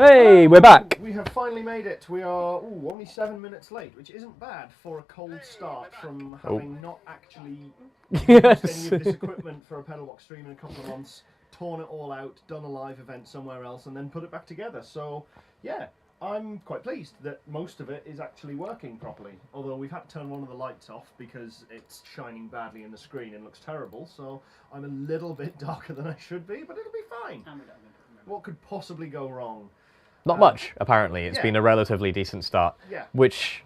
Hey, we're back. We have finally made it. We are only 7 minutes late, which isn't bad for a cold start from having not actually used any of this equipment for a PedalBox stream in a couple of months, torn it all out, done a live event somewhere else, and then put it back together. So, yeah, I'm quite pleased that most of it is actually working properly. Although we've had to turn one of the lights off because it's shining badly in the screen and looks terrible. So I'm a little bit darker than I should be, but it'll be fine. What could possibly go wrong? Not much, apparently. It's been a relatively decent start, which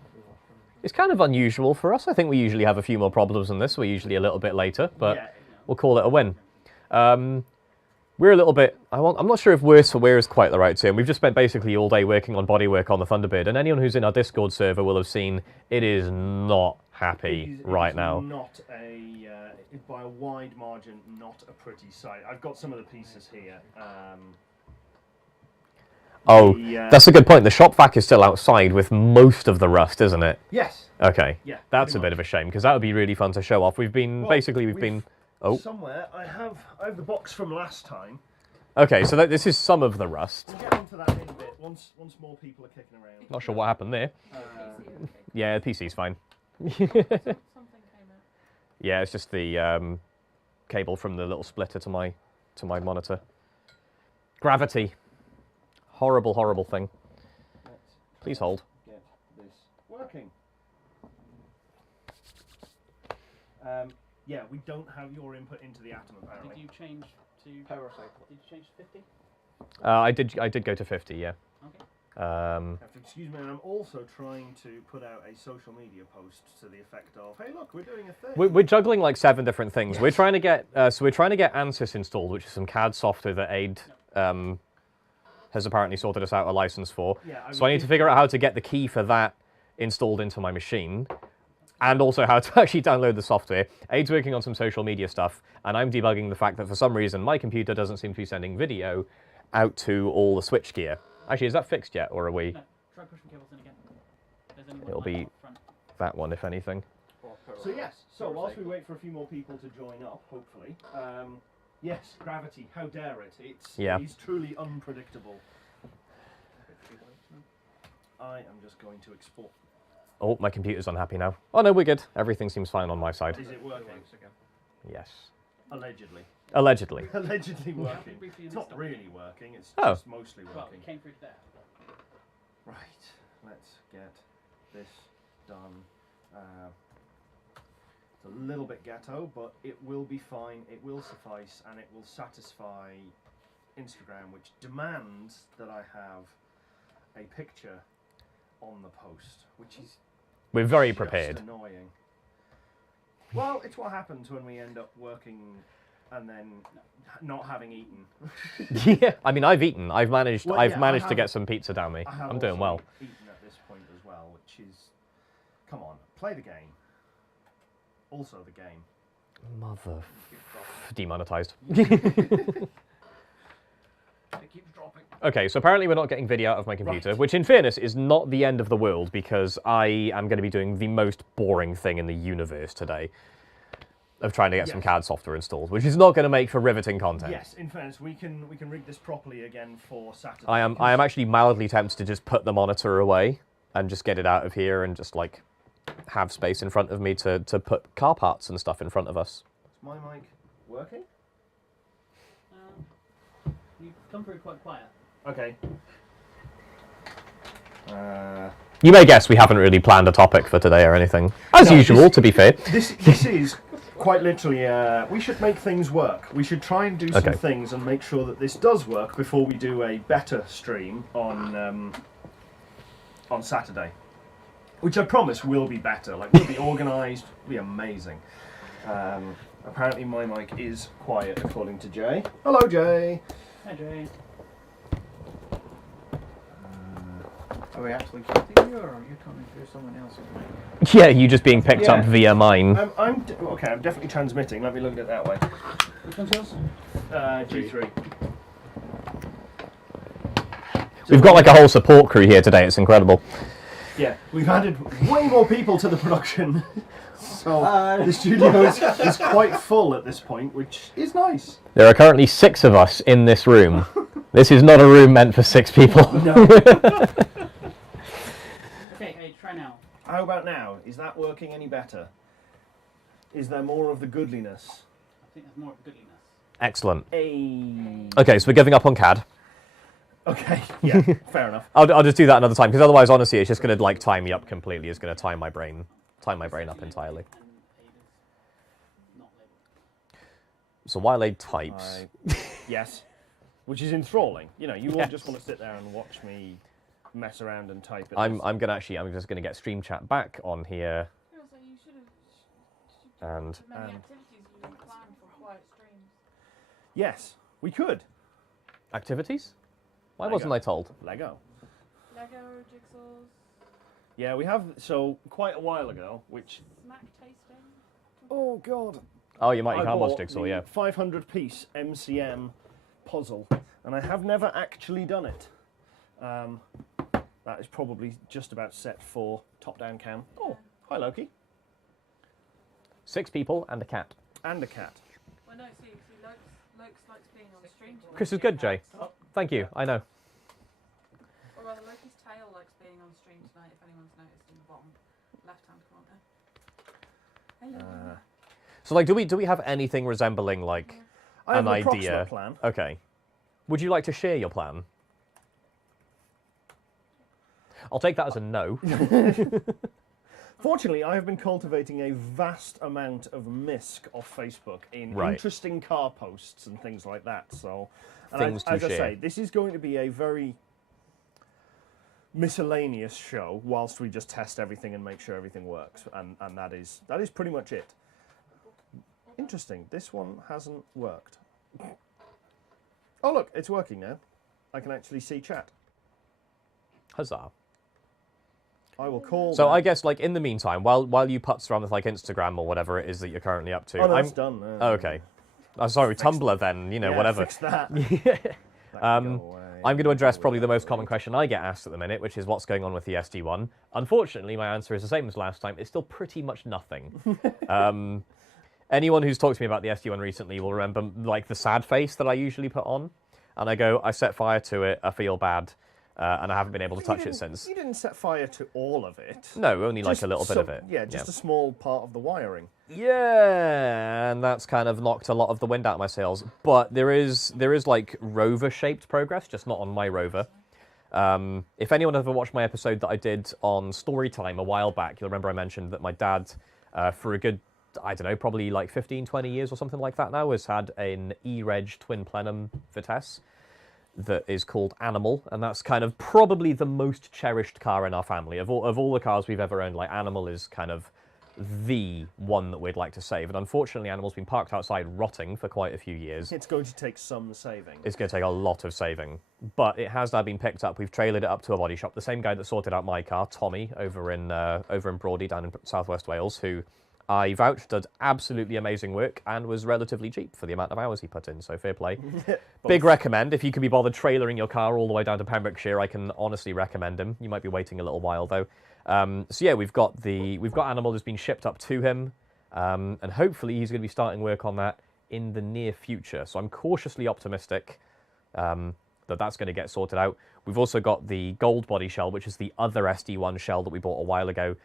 is kind of unusual for us. I think we usually have a few more problems than this. We're usually a little bit later, but we'll call it a win. We're a little bit... I'm not sure if worse for wear is quite the right term. We've just spent basically all day working on bodywork on the Thunderbird, and anyone who's in our Discord server will have seen it is not happy right now. Not a, by a wide margin, not a pretty sight. I've got some of the pieces here. That's a good point. The shop vac is still outside with most of the rust, isn't it? Yes. Okay. Yeah. That's a bit of a shame, because that would be really fun to show off. We've been, we've been... Oh. Somewhere, I have the box from last time. Okay, so this is some of the rust. We'll get into that in a bit, once more people are kicking around. Not sure what happened there. Yeah, the PC's fine. Yeah, it's just the cable from the little splitter to my monitor. Gravity. Horrible, horrible thing. Please hold. Get this working. Yeah, we don't have your input into the Atom apparently. Did you change to power cycle? Did you change to 50? I did go to 50, yeah. Okay. Excuse me, and I'm also trying to put out a social media post to the effect of, "Hey, look, we're doing a thing." We're juggling like 7 different things. Yes. We're trying to get ANSYS installed, which is some CAD software that Aid has apparently sorted us out a license for. Yeah, so I need to figure out how to get the key for that installed into my machine, and also how to actually download the software. Aid's working on some social media stuff, and I'm debugging the fact that for some reason my computer doesn't seem to be sending video out to all the switchgear. Actually, is that fixed yet, or are we? No, try pushing cables in again. It'll be that one, if anything. So yes, whilst we wait for a few more people to join up, hopefully, yes, gravity, how dare it? It's truly unpredictable. I am just going to export. Oh, my computer's unhappy now. Oh no, we're good. Everything seems fine on my side. Is it working? Yes. Allegedly. Allegedly. Allegedly working. It's not really working, it's just mostly working. Well, it came through there. Right, let's get this done. It's a little bit ghetto, but it will be fine, it will suffice, and it will satisfy Instagram, which demands that I have a picture on the post, which is we're very prepared. Annoying. Well, it's what happens when we end up working and then not having eaten. Yeah, I mean, I've eaten. I've managed to get some pizza down me. I'm doing well. Eaten at this point as well, which is, come on, play the game. Also the game. Mother. Demonetized. It keeps dropping. Okay, so apparently we're not getting video out of my computer, which in fairness is not the end of the world, because I am going to be doing the most boring thing in the universe today of trying to get some CAD software installed, which is not going to make for riveting content. Yes, in fairness, we can rig this properly again for Saturday. I am actually mildly tempted to just put the monitor away and just get it out of here and just like have space in front of me to put car parts and stuff in front of us. Is my mic working? You come through quite quiet. Okay. You may guess we haven't really planned a topic for today or anything. As usual, to be fair. This is quite literally, we should make things work. We should try and do some things and make sure that this does work before we do a better stream on Saturday. Which I promise will be better. Like, we'll be organised, will be amazing. Apparently my mic is quiet, according to Jay. Hello, Jay. Hi, Jay. Are we actually getting you, or are you coming through someone else's mic? Yeah, you just being picked up via mine. I'm definitely transmitting. Let me look at it that way. Which one's yours? G3. We've got like a whole support crew here today. It's incredible. Yeah, we've added way more people to the production. So the studio is quite full at this point, which is nice. There are currently 6 of us in this room. This is not a room meant for 6 people. No. Okay, hey, try now. How about now? Is that working any better? Is there more of the goodliness? I think there's more of goodliness. Excellent. Hey. Okay, so we're giving up on CAD. Okay, yeah, fair enough. I'll just do that another time, because otherwise, honestly, it's just going to like tie me up completely. It's going to tie my brain up entirely. So while Aid types, Yes, which is enthralling. You know, you all just want to sit there and watch me mess around and type it. I'm just gonna get Stream Chat back on here. And Many activities you didn't plan for quiet streams. Yes, we could. activities? Why Lego. wasn't I told? Lego. Lego, jigsaws, Yeah, we have, so quite a while ago, which... snack tasting. Oh, God. Oh, you might I have bought Jigsaw, the yeah. 500-piece MCM puzzle, and I have never actually done it. That is probably just about set for top-down cam. Oh, hi, Loki. 6 people and a cat. And a cat. Well, no, see, Lokes likes being on stream tonight. Chris is good, Jay. Thank you, I know. Or rather, Loki's tail likes being on stream tonight, if anyone's noticed in the bottom left-hand corner. Hello. So, like, do we have anything resembling, like, I have an an approximate idea? plan. Okay. Would you like to share your plan? I'll take that as a no. Fortunately, I have been cultivating a vast amount of misc off Facebook in Right. interesting car posts and things like that. So, and Things to as I share. say, this is going to be a very miscellaneous show whilst we just test everything and make sure everything works. And that is pretty much it. Interesting. This one hasn't worked. Oh, look, it's working now. I can actually see chat. Huzzah. I will call. So that. I guess, like, in the meantime, while you putz around with, like, Instagram or whatever it is that you're currently up to... Oh, no, it's done. Oh, okay. Oh, sorry, Tumblr then, you know, Yeah, whatever. Fix that. I'm going to address probably the most common question I get asked at the minute, which is what's going on with the SD1. Unfortunately, my answer is the same as last time. It's still pretty much nothing. Anyone who's talked to me about the SD1 recently will remember, like, the sad face that I usually put on. And I go, I set fire to it, I feel bad, and I haven't been able to touch it since. You didn't set fire to all of it. No, only like Just a little bit of it. Yeah, just a small part of the wiring. Yeah, and that's kind of knocked a lot of the wind out of my sails. But there is like rover-shaped progress, just not on my rover. If anyone ever watched my episode that I did on Storytime a while back, you'll remember I mentioned that my dad, for a good, I don't know, probably like 15, 20 years or something like that now, has had an E-Reg twin plenum Vitesse that is called Animal, and that's kind of probably the most cherished car in our family. Of all the cars we've ever owned, like, Animal is kind of the one that we'd like to save. And unfortunately, Animal's been parked outside rotting for quite a few years. It's going to take some saving. It's going to take a lot of saving. But it has now been picked up. We've trailered it up to a body shop. The same guy that sorted out my car, Tommy, over in Brawdy, down in southwest Wales, who I vouched did absolutely amazing work and was relatively cheap for the amount of hours he put in, so fair play. Big recommend. If you can be bothered trailering your car all the way down to Pembrokeshire, I can honestly recommend him. You might be waiting a little while though. So yeah, we've got Animal that's been shipped up to him, and hopefully he's going to be starting work on that in the near future. So I'm cautiously optimistic that that's going to get sorted out. We've also got the gold body shell, which is the other SD1 shell that we bought a while ago,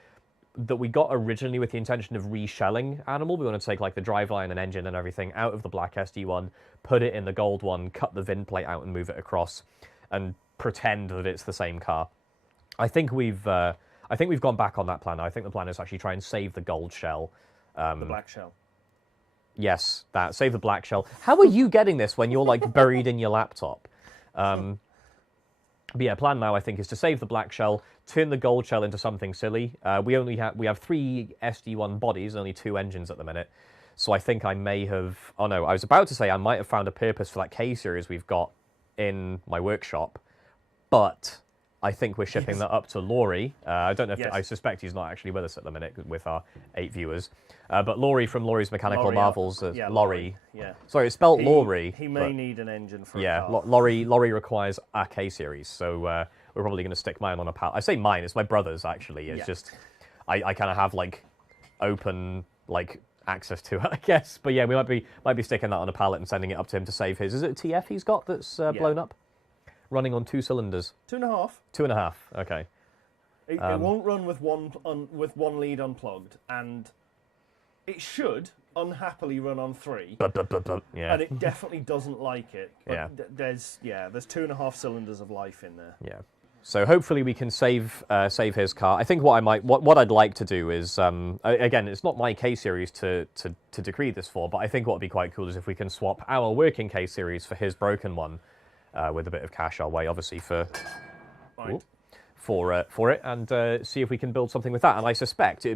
that we got originally with the intention of reshelling Animal. We want to take like the driveline and engine and everything out of the black SD1, put it in the gold one, cut the VIN plate out and move it across, and pretend that it's the same car. I think we've gone back on that plan now. I think the plan is to actually try and save the gold shell. The black shell. Yes, save the black shell. How are you getting this when you're like buried in your laptop? But yeah, plan now I think is to save the black shell, turn the gold shell into something silly. We have 3 SD1 bodies, only 2 engines at the minute. So I think I may have. Oh no, I was about to say I might have found a purpose for that K series we've got in my workshop, but I think we're shipping that up to Laurie. I don't know if I suspect he's not actually with us at the minute with our 8 viewers. But Laurie from Laurie's Mechanical Marvels, Laurie. Yeah. Sorry, it's spelled Laurie. He may need an engine for a car. Laurie requires a K series, so we're probably going to stick mine on a pallet. I say mine, it's my brother's actually. It's just I kind of have like open like access to it, I guess. But yeah, we might be sticking that on a pallet and sending it up to him to save his. Is it a TF he's got that's blown up? running on 2 cylinders? 2.5. 2.5. Okay. It won't run with one lead unplugged, and it should unhappily run on 3. Yeah. And it definitely doesn't like it. But Yeah. There's 2.5 cylinders of life in there. Yeah. So hopefully we can save his car. I think what I'd like to do is again, it's not my K series to decree this for, but I think what would be quite cool is if we can swap our working K series for his broken one, with a bit of cash our way, obviously for it, and see if we can build something with that. And I suspect I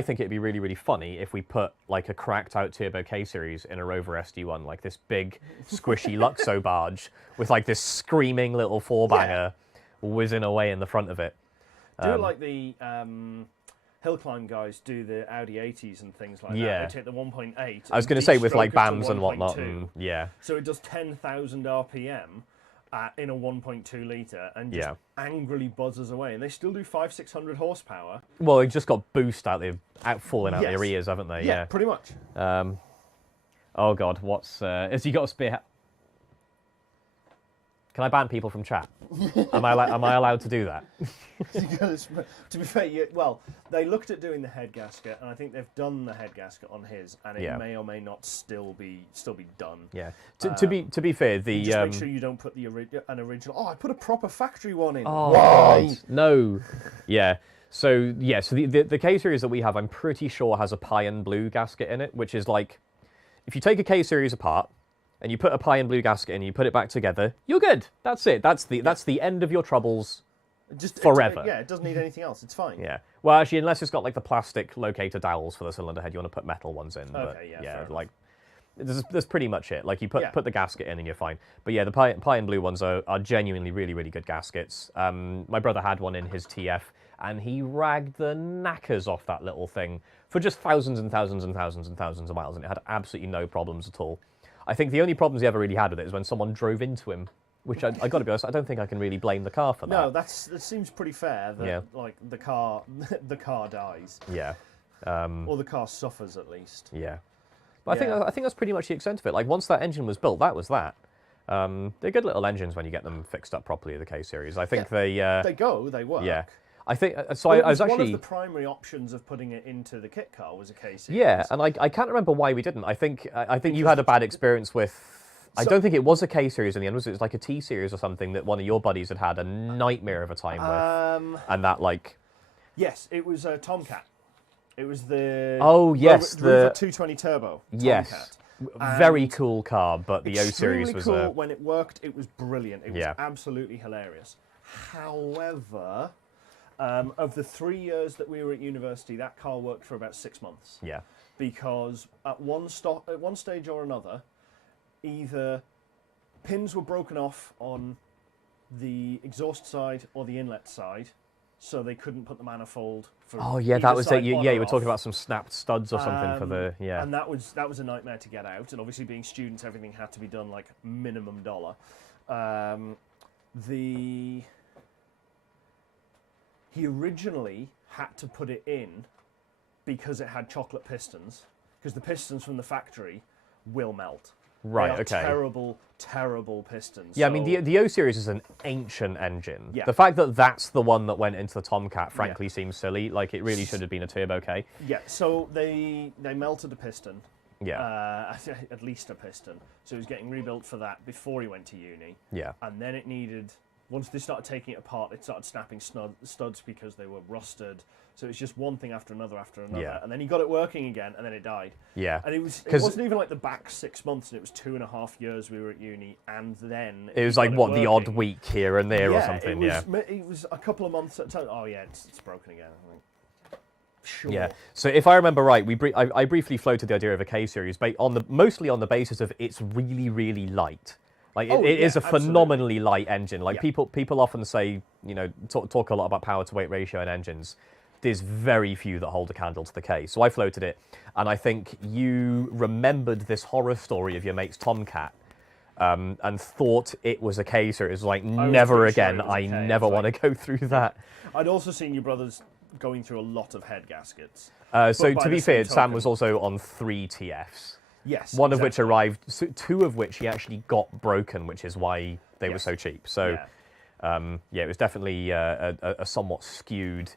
think it'd be really funny if we put like a cracked out turbo K series in a Rover SD1, like this big squishy Luxo barge with like this screaming little 4-banger whizzing away in the front of it. Do it like the hill climb guys do the Audi 80s and things like that. They take the 1.8. I was going to say with like BAMs and whatnot. And, yeah. So it does 10,000 RPM in a 1.2 litre and just angrily buzzes away. And they still do 500-600 horsepower. Well, they just got boost falling out their ears, haven't they? Yeah, pretty much. Oh God, has he got a spear? Can I ban people from chat? Am I allowed to do that? To be fair, they looked at doing the head gasket, and I think they've done the head gasket on his, and it may or may not still be done. Yeah. To be fair, just make sure you don't put an original. Oh, I put a proper factory one in. Oh Why? God, no. Yeah. So the K series that we have, I'm pretty sure has a Pie and Blue gasket in it, which is like, if you take a K series apart and you put a Pie and Blue gasket in, and you put it back together, you're good. That's it. That's the end of your troubles. Just forever. It doesn't need anything else. It's fine. Yeah. Well, actually, unless it's got like the plastic locator dowels for the cylinder head, you want to put metal ones in. Okay, but like, that's pretty much it. Like you put the gasket in and you're fine. But yeah, the Pie and Blue ones are genuinely really good gaskets. My brother had one in his TF, and he ragged the knackers off that little thing for just thousands and thousands and thousands and thousands of miles, and it had absolutely no problems at all. I think the only problems he ever really had with it is when someone drove into him, which I got to be honest, I don't think I can really blame the car for that. No, that seems pretty fair. That like the car dies. Yeah. Or the car suffers at least. Yeah. But I think that's pretty much the extent of it. Like once that engine was built, that was that. They're good little engines when you get them fixed up properly. The K series, I think they work. Yeah. I think so. I was actually one of the primary options of putting it into the kit car was a K series. Yeah, and I can't remember why we didn't. I think you had a bad experience with. I don't think it was a K series in the end. Was it like a T series or something that one of your buddies had a nightmare of a time with? And that like. Yes, it was a Tomcat. It was the. Oh yes, the 220 turbo. Yes. Tomcat. Very cool car, but the O series was cool. When it worked, it was brilliant. It was Yeah. absolutely hilarious. However, of the 3 years that we were at university, that car worked for about 6 months. Yeah. Because at one stage or another, either pins were broken off on the exhaust side or the inlet side, so they couldn't put the manifold for. Oh yeah, that was it. Yeah, you were talking about some snapped studs or something for the And that was a nightmare to get out. And obviously, being students, everything had to be done like minimum dollar. He originally had to put it in because it had chocolate pistons, because the pistons from the factory will melt. Right, They are okay. Terrible, terrible pistons. Yeah, So- I mean, the O series is an ancient engine. Yeah. The fact that that's the one that went into the Tomcat, frankly, seems silly. Like, it really should have been a Turbo K. Yeah, so they melted a piston. Yeah. At least a piston. So he was getting rebuilt for that before he went to uni. Yeah. And then it needed, once they started taking it apart, it started snapping studs because they were rusted. So it was just one thing after another after another. Yeah. And then he got it working again, and then it died. Yeah. And it wasn't even like the back 6 months, and it was 2.5 years we were at uni, and then It was he like, got what, it the odd working. week here and there or something, It was a couple of months at a time. Oh, yeah, it's broken again. I'm like, sure. Yeah. So if I remember right, I briefly floated the idea of a K series, mostly on the basis of it's really, really light. Like it is a phenomenally light engine. Like people often say, talk a lot about power to weight ratio in engines. There's very few that hold a candle to the K. So I floated it, and I think you remembered this horror story of your mate's Tomcat, and thought it was a K series. It was like, never again. I never want to go through that. I'd also seen your brothers going through a lot of head gaskets. So by to be the same fair, Sam token- was also on 3 TFs. Yes. One of which exactly. arrived, two of which he actually got broken, which is why they were so cheap. So, it was definitely a somewhat skewed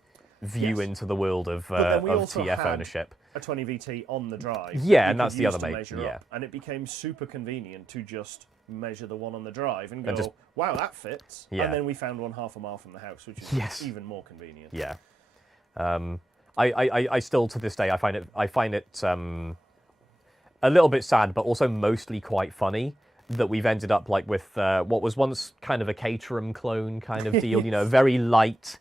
view into the world of TF ownership. A 20 VT on the drive. Yeah, and that's the other mate. Yeah. And it became super convenient to just measure the one on the drive and go, And just, wow, that fits. Yeah. And then we found one half a mile from the house, which is even more convenient. Yeah. I still to this day I find it a little bit sad, but also mostly quite funny that we've ended up like with what was once kind of a Caterham clone kind of deal. You know, very light.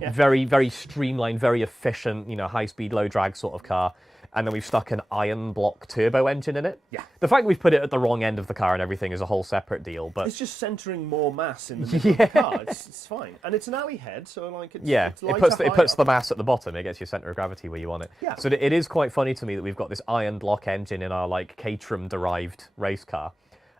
Yeah. Very, very streamlined, very efficient, you know, high-speed, low-drag sort of car. And then we've stuck an iron block turbo engine in it. Yeah. The fact we've put it at the wrong end of the car and everything is a whole separate deal, but... It's just centering more mass in the middle of the car. It's fine. And it's an alley head, so like it's it puts the mass at the bottom. It gets your centre of gravity where you want it. Yeah. So it is quite funny to me that we've got this iron block engine in our, like, Caterham-derived race car.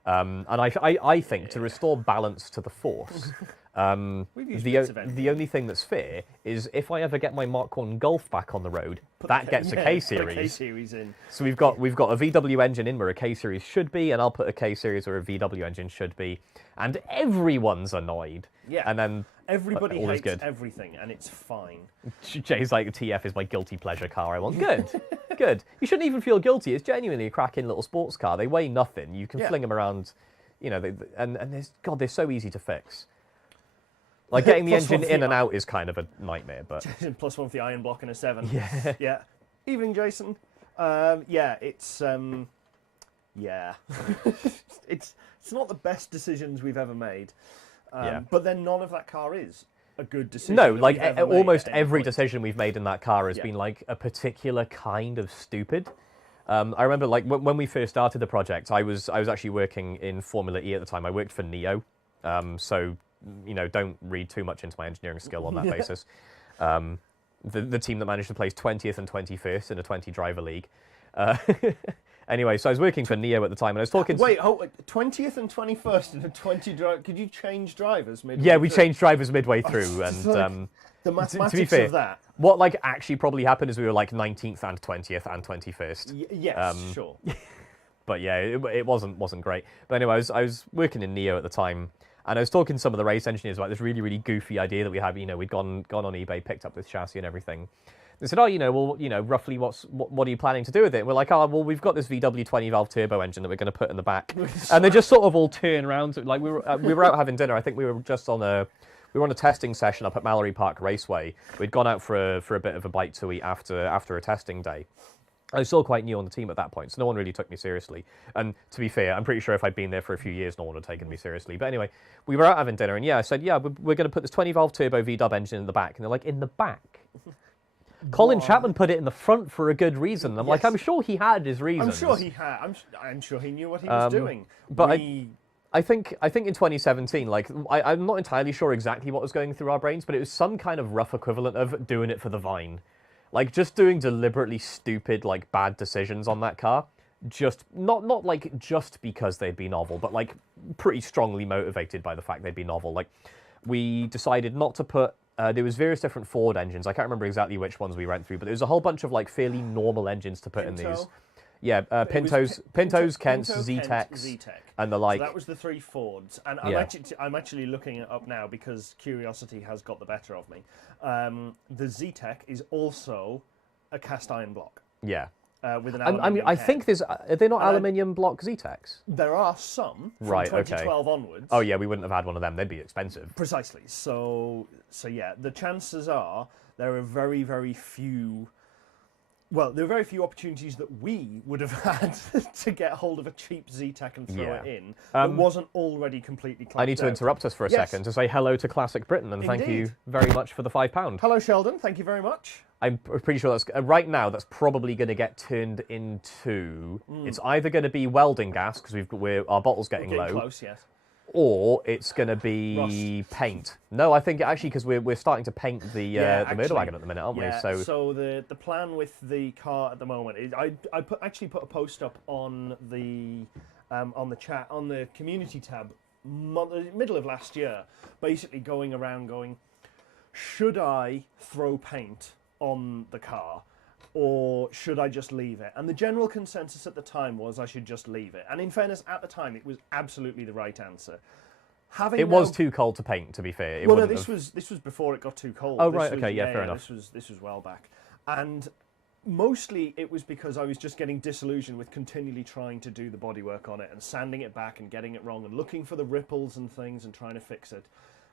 And I think to restore balance to the Force... the only thing that's fair is if I ever get my Mark 1 Golf back on the road, that gets a K-Series. Put a K-Series in. So we've got a VW engine in where a K-Series should be, and I'll put a K-Series where a VW engine should be, and everyone's annoyed. Yeah. And then everybody hates everything, and it's fine. Jay's like, TF is my guilty pleasure car I want. Good. Good. You shouldn't even feel guilty. It's genuinely a cracking little sports car. They weigh nothing. You can fling them around, you know, and they're so easy to fix. Like, getting the engine in and out is kind of a nightmare, but... Plus one with the iron block and a 7. Yeah. Yeah. Evening, Jason. It's... it's not the best decisions we've ever made. But then none of that car is a good decision. No, like, almost every decision we've made in that car has been, like, a particular kind of stupid. I remember, like, when we first started the project, I was actually working in Formula E at the time. I worked for Neo, so... You know, don't read too much into my engineering skill on that basis. The team that managed to place 20th and 21st in a 20-driver league. Anyway, so I was working for Neo at the time, and I was talking... Wait, 20th and 21st in a 20-driver... Could you change drivers midway Yeah, we changed drivers midway through, and... the mathematics to be fair, of that. What, like, actually probably happened is we were, like, 19th and 20th and 21st. Yes, sure. But, yeah, it wasn't great. But anyway, I was working in Neo at the time, and I was talking to some of the race engineers about this really, really goofy idea that we had. You know, we'd gone on eBay, picked up this chassis and everything. They said, roughly what are you planning to do with it? And we're like, we've got this VW 20-valve turbo engine that we're going to put in the back. And they just sort of all turn around. Like, we were out having dinner. I think we were on a testing session up at Mallory Park Raceway. We'd gone out for a bit of a bite to eat after a testing day. I was still quite new on the team at that point, so no one really took me seriously. And to be fair, I'm pretty sure if I'd been there for a few years, no one would have taken me seriously. But anyway, we were out having dinner, and I said, we're going to put this 20-valve turbo VW engine in the back. And they're like, in the back? Colin Chapman put it in the front for a good reason. I'm like, I'm sure he had his reasons. I'm sure he had. I'm sure he knew what he was doing. But I think in 2017, like, I'm not entirely sure exactly what was going through our brains, but it was some kind of rough equivalent of doing it for the Vine. Like, just doing deliberately stupid, like, bad decisions on that car. Just, not like, just because they'd be novel, but, like, pretty strongly motivated by the fact they'd be novel. Like, we decided not to put, there was various different Ford engines. I can't remember exactly which ones we went through, but there was a whole bunch of, like, fairly normal engines to put in these. Yeah, Pintos, Kents, Z-Techs, and the like. So that was the 3 Fords, and I'm actually looking it up now because curiosity has got the better of me. The Z-Tech is also a cast iron block. Yeah. With an aluminium I think are they not aluminium block Z-Techs? There are some from 2012 onwards. Oh yeah, we wouldn't have had one of them. They'd be expensive. Precisely. So yeah, the chances are there are very, very few. Well, there are very few opportunities that we would have had to get hold of a cheap Z-Tech and throw it in that wasn't already completely clamped I need to interrupt us for a second to say hello to Classic Britain and thank you very much for the £5. Hello, Sheldon. Thank you very much. I'm pretty sure that's right now. That's probably going to get turned into. It's either going to be welding gas because our bottle's getting low. Close, yes. Or it's going to be paint. No, I think actually because we're starting to paint the motor wagon at the minute, aren't we? So the plan with the car at the moment is I actually put a post up on the chat on the community tab middle of last year, basically going around going, should I throw paint on the car? or should I just leave it? And the general consensus at the time was I should just leave it. And in fairness, at the time, it was absolutely the right answer. It was too cold to paint, to be fair. Well, no, this was before it got too cold. Oh, right, okay, yeah, fair enough. This was well back. And mostly it was because I was just getting disillusioned with continually trying to do the bodywork on it and sanding it back and getting it wrong and looking for the ripples and things and trying to fix it.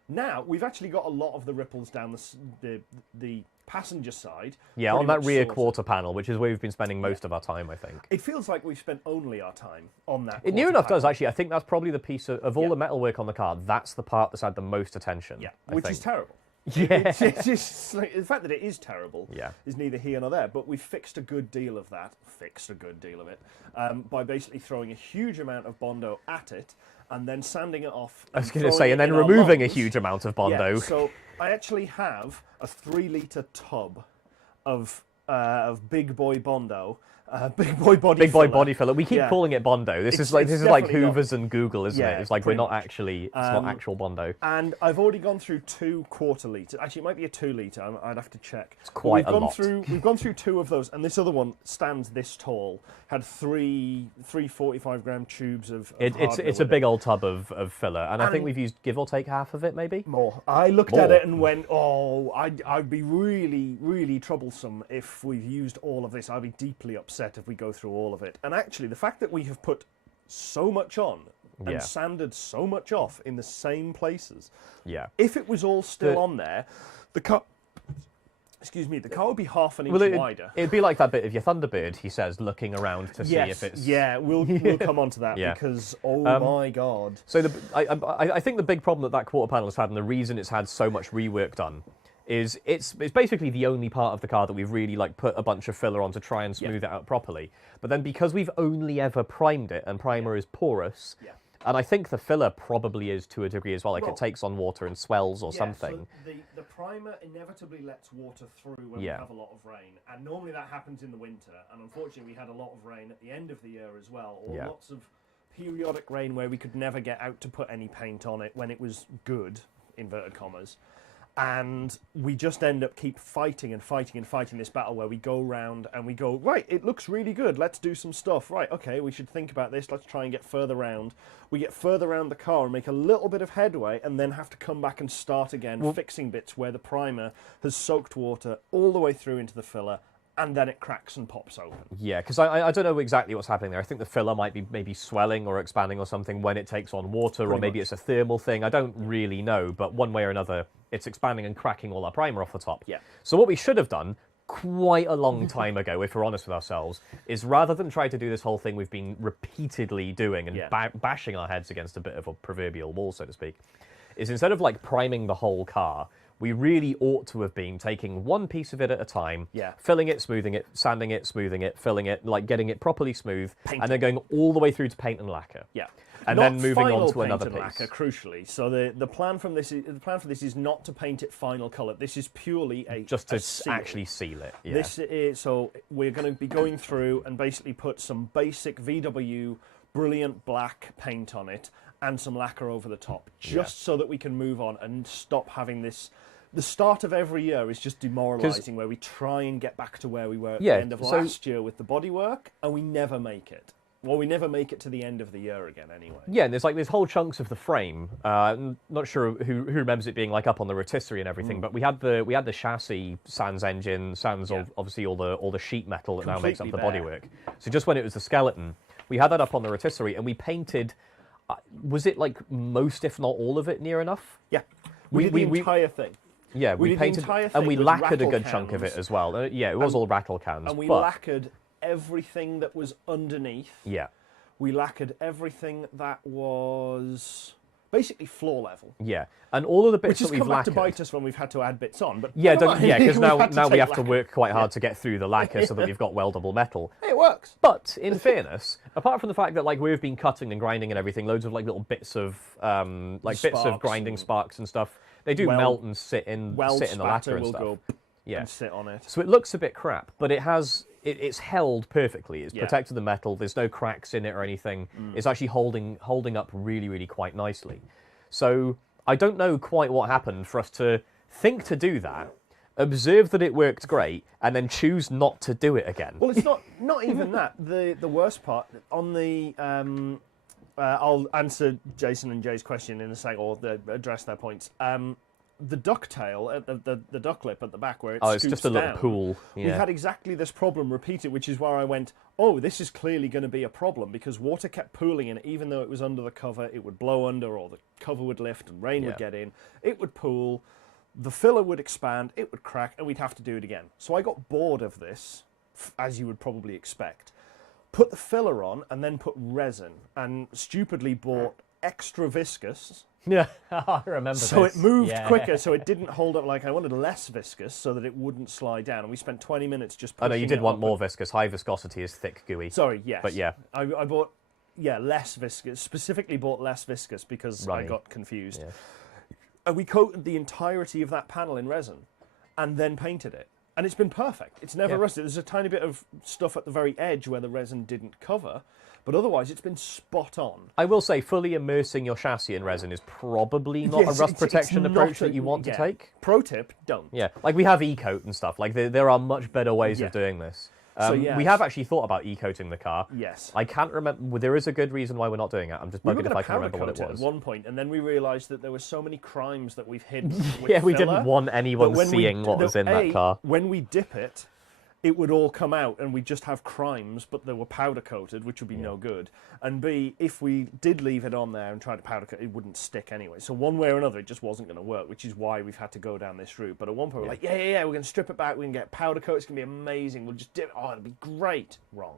Now, we've actually got a lot of the ripples down the passenger side. Yeah, on that rear quarter panel, which is where we've been spending most of our time, I think. It feels like we've spent only our time on that. It near enough does, actually. I think that's probably the piece of all the metalwork on the car, that's the part that's had the most attention. Yeah, which is terrible. Yeah. It's just like, the fact that it is terrible Yeah. is neither here nor there, but we've fixed a good deal of that, by basically throwing a huge amount of Bondo at it and then sanding it off. I was going to say, and then removing a huge amount of Bondo. Yeah, so I actually have a 3-litre tub of big boy Bondo. Big boy body filler. We keep calling it Bondo. This is like Hoovers and Google, isn't it? It's like we're not actually. It's not actual Bondo. And I've already gone through 2 quarter-litre. Actually, it might be a 2-litre. I'd have to check. It's quite a lot. We've gone through 2 of those, and this other one stands this tall. Had three 45-gram tubes of. It's a big old tub of filler, and I think we've used give or take half of it, maybe. More. I looked at it and went, "Oh, I'd be really, really troublesome if we've used all of this. I'd be deeply upset if we go through all of it." And actually, the fact that we have put so much on and sanded so much off in the same places, if it was all still on there, the car would be half an inch wider. It'd be like that bit of your Thunderbird, he says, looking around to see if it's... Yeah, we'll come on to that because, my God. So I think the big problem that quarter panel has had, and the reason it's had so much rework done, is it's basically the only part of the car that we've really put a bunch of filler on to try and smooth it out properly. But then because we've only ever primed it, and primer is porous, and I think the filler probably is to a degree as well, it takes on water and swells or something. So the primer inevitably lets water through when we have a lot of rain, and normally that happens in the winter, and unfortunately we had a lot of rain at the end of the year as well, or lots of periodic rain where we could never get out to put any paint on it when it was good, inverted commas. And we just end up keep fighting this battle where we go round and we go, right, it looks really good, let's do some stuff. Right, okay, we should think about this, let's try and get further round. We get further around the car and make a little bit of headway and then have to come back and start again, fixing bits where the primer has soaked water all the way through into the filler, and then it cracks and pops open. Yeah, because I don't know exactly what's happening there. I think the filler might be maybe swelling or expanding or something when it takes on water, or maybe it's a thermal thing. I don't really know, but one way or another, it's expanding and cracking all our primer off the top. Yeah. So what we should have done quite a long time ago, if we're honest with ourselves, is rather than try to do this whole thing we've been repeatedly doing and bashing our heads against a bit of a proverbial wall, so to speak, is instead of priming the whole car, we really ought to have been taking one piece of it at a time, filling it, smoothing it, sanding it, smoothing it, filling it, getting it properly smooth, and then going all the way through to paint and lacquer. Yeah. And then moving on to another piece. Lacquer, crucially. So the plan for this is not to paint it final colour. This is purely just to actually seal it. Yeah. This is, so we're going to be going through and basically put some basic VW brilliant black paint on it and some lacquer over the top, just so that we can move on and stop having this. The start of every year is just demoralising, where we try and get back to where we were at the end of last year with the bodywork, and we never make it. Well, we never make it to the end of the year again, anyway. Yeah, and there's whole chunks of the frame. Not sure who remembers it being up on the rotisserie and everything, but we had the chassis, sans engine, sans obviously all the sheet metal that now makes up the bodywork. So just when it was the skeleton, we had that up on the rotisserie, and we painted. Was it most, if not all of it, near enough? Yeah, we did the entire thing. Yeah, we painted, and we lacquered a good chunk of it as well. It was all rattle cans. And we lacquered everything that was underneath. Yeah. We lacquered everything that was basically floor level. Yeah, and all of the bits that we've lacquered... Which has come back to bite us when we've had to add bits on. But because now we have to work quite hard to get through the lacquer so that we've got weldable metal. It works. But in fairness, apart from the fact that we've been cutting and grinding and everything, loads of little bits of bits of grinding sparks and stuff, they do melt and sit in the lacquer and stuff. Go and sit on it. So it looks a bit crap, but it's held perfectly. It's protected the metal. There's no cracks in it or anything. It's actually holding up really, really quite nicely. So I don't know quite what happened for us to think to do that, observe that it worked great, and then choose not to do it again. Well, it's not even that. The worst part on the I'll answer Jason and Jay's question in a second, or address their points. The ducktail, the duck lip at the back where it's just a little down, pool. Yeah. We had exactly this problem repeated, which is where I went, oh, this is clearly going to be a problem, because water kept pooling in it. Even though it was under the cover, it would blow under, or the cover would lift and rain would get in. It would pool, the filler would expand, it would crack, and we'd have to do it again. So I got bored of this, as you would probably expect. Put the filler on, and then put resin, and stupidly bought extra viscous. Yeah, I remember So this. it moved quicker, so it didn't hold up. Like, I wanted less viscous so that it wouldn't slide down, and we spent 20 minutes just pushing I know, you it did want up. more viscous. High viscosity is thick, gooey. Sorry, yes. But yeah. I bought, less viscous, specifically bought less viscous because I got confused. Yeah. And we coated the entirety of that panel in resin and then painted it. And it's been perfect. It's never rusted. There's a tiny bit of stuff at the very edge where the resin didn't cover, but otherwise it's been spot on. I will say, fully immersing your chassis in resin is probably not a rust protection approach that you want to take. Pro tip, don't. Yeah, like we have e-coat and stuff. Like there are much better ways of doing this. So, We have actually thought about e-coating the car. Yes. I can't remember. There is a good reason why we're not doing it. I'm just We were bugging if going I to can powder remember what coat it it was. at one point, and then we realised that there were so many crimes that we've hidden with Yeah, we filler, didn't want anyone that when seeing what was in that car. When we dip it, it would all come out, and we'd just have crimes, but they were powder coated, which would be no good. And B, if we did leave it on there and try to powder coat, it wouldn't stick anyway. So one way or another, it just wasn't going to work, which is why we've had to go down this route. But at one point, we're like, we're going to strip it back, we can get powder coat, it's going to be amazing, we'll just dip it, it'll be great. Wrong.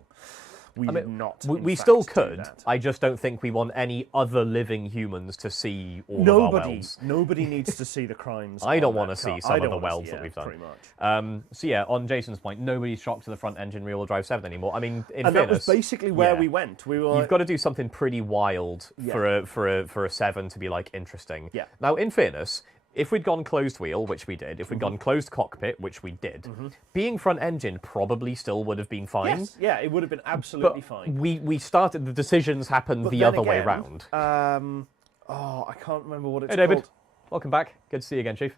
We did not. We still could. I just don't think we want any other living humans to see all of our welds. Nobody needs to see the crimes. I don't want to see some of the welds that we've done. Pretty much. So yeah, on Jason's point, nobody's shocked to the front engine rear-wheel drive 7 anymore. I mean, in and fairness, that was basically where we went. We were. You've got to do something pretty wild for a 7 to be like interesting. Yeah. Now, in fairness, if we'd gone closed wheel, which we did, if we'd gone closed cockpit, which we did, being front engine probably still would have been fine. Yes, yeah, it would have been absolutely fine. We started, the decisions happened the other way round. I can't remember what it's Hey, David. called. Welcome back. Good to see you again, Chief.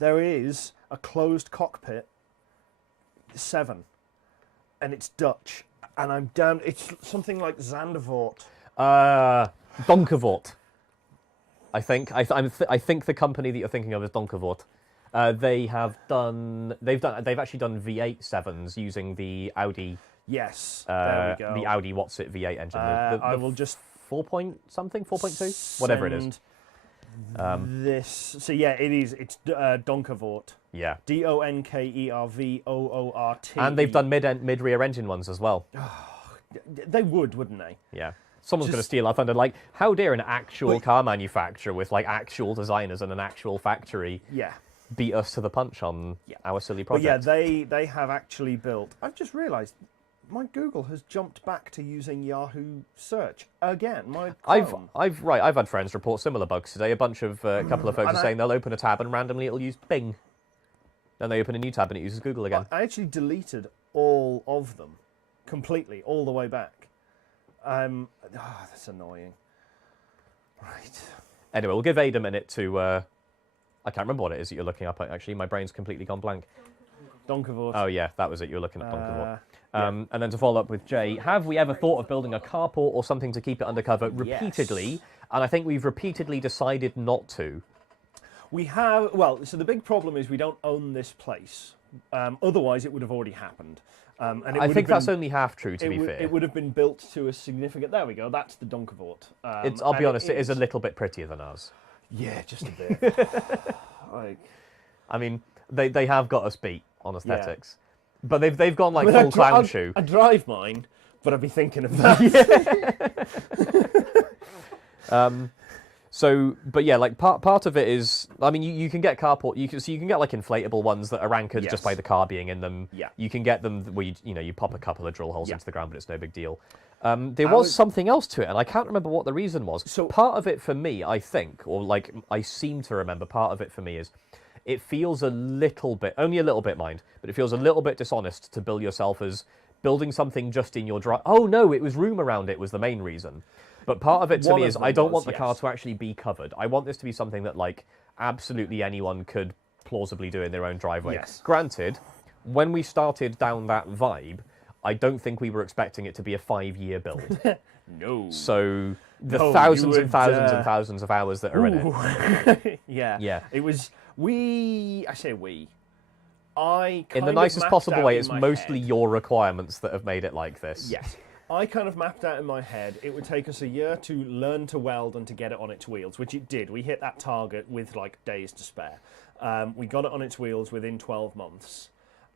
There is a closed cockpit 7, and it's Dutch, and I'm damned. It's something like Zandervoort. Donkervoort. I think the company that you're thinking of is Donkervoort. They've actually done V8 7s using the Audi. Yes, there we go. The Audi What's It V8 engine. I will just 4 point something, 4.2, whatever it is. This. So yeah, it is. It's Donkervoort. Yeah. Donkervoort. And they've done mid-rear engine ones as well. They would, wouldn't they? Yeah. Someone's going to steal our thunder. Like, how dare an actual car manufacturer with like actual designers and an actual factory beat us to the punch on our silly project? But yeah, they have actually built. I've just realised my Google has jumped back to using Yahoo search again. My Chrome. I've had friends report similar bugs today. A couple of folks are saying they'll open a tab and randomly it'll use Bing. Then they open a new tab and it uses Google again. I actually deleted all of them completely, all the way back. That's annoying. Right. Anyway, we'll give Aid a minute to. I can't remember what it is that you're looking up at. Actually, my brain's completely gone blank. Donkervoort. Oh yeah, that was it. You're looking at Donkervoort. And then to follow up with Jay, have we ever thought of building a carport or something to keep it undercover repeatedly? Yes. And I think we've repeatedly decided not to. We have. Well, so the big problem is we don't own this place. Otherwise, it would have already happened. And I think that's only half true, to be fair. It would have been built to a significant... There we go, that's the Donkervoort. I'll be honest, it is a little bit prettier than ours. Yeah, just a bit. I mean, they have got us beat on aesthetics. Yeah. But they've gone like full clown shoe. I drive mine, but I'd be thinking of that. So, but yeah, like part of it is, I mean, you can get carport, you can get like inflatable ones that are anchored just by the car being in them. Yeah. You can get them where you pop a couple of drill holes into the ground, but it's no big deal. There was something else to it, and I can't remember what the reason was. So part of it for me, I think, or like I seem to remember, part of it for me is, it feels a little bit, only a little bit, mind, but it feels a little bit dishonest to bill yourself as building something just in your drive. Oh no, it was room around it was the main reason. But part of it to me is I don't want the car to actually be covered. I want this to be something that like absolutely anyone could plausibly do in their own driveway. Yes. Granted, when we started down that vibe, I don't think we were expecting it to be a 5-year build. No. So the No, thousands you and would, thousands and thousands of hours that are in it. Yeah. Yeah. It was I say we. I In the kind of nicest mapped possible out way, in it's my mostly head- your requirements that have made it like this. Yes. I kind of mapped out in my head it would take us a year to learn to weld and to get it on its wheels, which it did. We hit that target with like days to spare. We got it on its wheels within 12 months.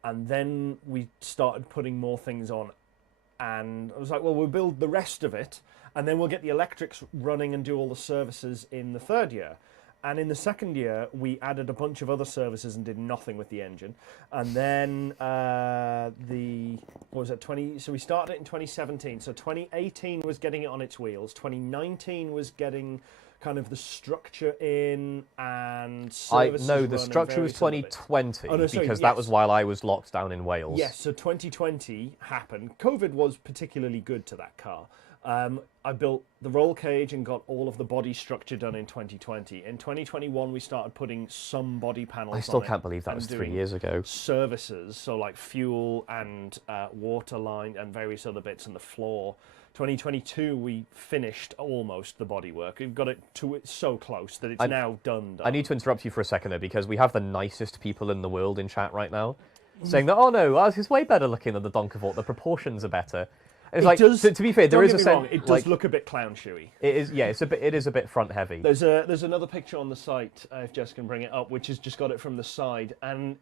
And then we started putting more things on. And I was like, well, we'll build the rest of it. And then we'll get the electrics running and do all the services in the third year. And in the second year, we added a bunch of other services and did nothing with the engine. And then what was it, 20? So we started it in 2017. So 2018 was getting it on its wheels. 2019 was getting kind of the structure in and services No, the running, structure was various other bits. 2020 Oh, no, sorry, because that yes. was while I was locked down in Wales. Yes, so 2020 happened. COVID was particularly good to that car. I built the roll cage and got all of the body structure done in 2020. In 2021, we started putting some body panels on I still it can't believe that and was 3 doing years ago. services, so like fuel and water line and various other bits in the floor. 2022, we finished almost the bodywork. We've got it to so close that it's now done. I need to interrupt you for a second though, because we have the nicest people in the world in chat right now saying that, oh no, ours is way better looking than the Donkavort, the proportions are better. It's It like, does, to be fair, there don't is get a me wrong, sense. it does like, look a bit clown shoey. It is, yeah, it is a bit front heavy. There's another picture on the site, if Jess can bring it up, which has just got it from the side, and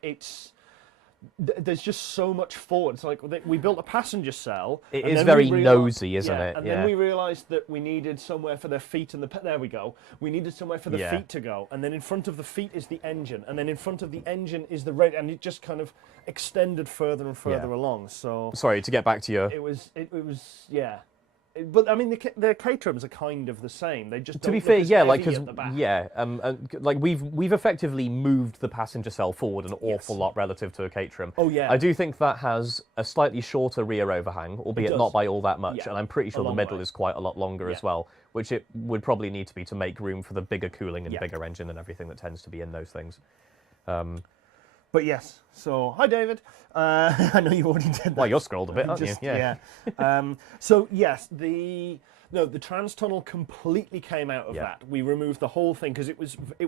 there's just so much forward. It's like we built a passenger cell. It and is then very we nosy, isn't yeah, it? And Yeah. then we realised that we needed somewhere for their feet and there we go. We needed somewhere for the Yeah. feet to go, and then in front of the feet is the engine, and then in front of the engine is the radiator, and it just kind of extended further and further Yeah. along. So Sorry, to get back to your... it was yeah. But I mean, the Caterhams are kind of the same. They just To don't be look fair, as yeah, heavy like, at the back. like we've effectively moved the passenger cell forward an awful Yes. lot relative to a Caterham. Oh, yeah. I do think that has a slightly shorter rear overhang, albeit does. not by all that much, Yeah, and I'm pretty a sure the long middle way. is quite a lot longer as Yeah. well, which it would probably need to be to make room for the bigger cooling and Yeah. bigger engine and everything that tends to be in those things. But yes, so hi David. I know you already did that. Well, you're scrolled a bit, aren't you? Yeah. So yes, the trans tunnel completely came out of Yeah. that. We removed the whole thing because it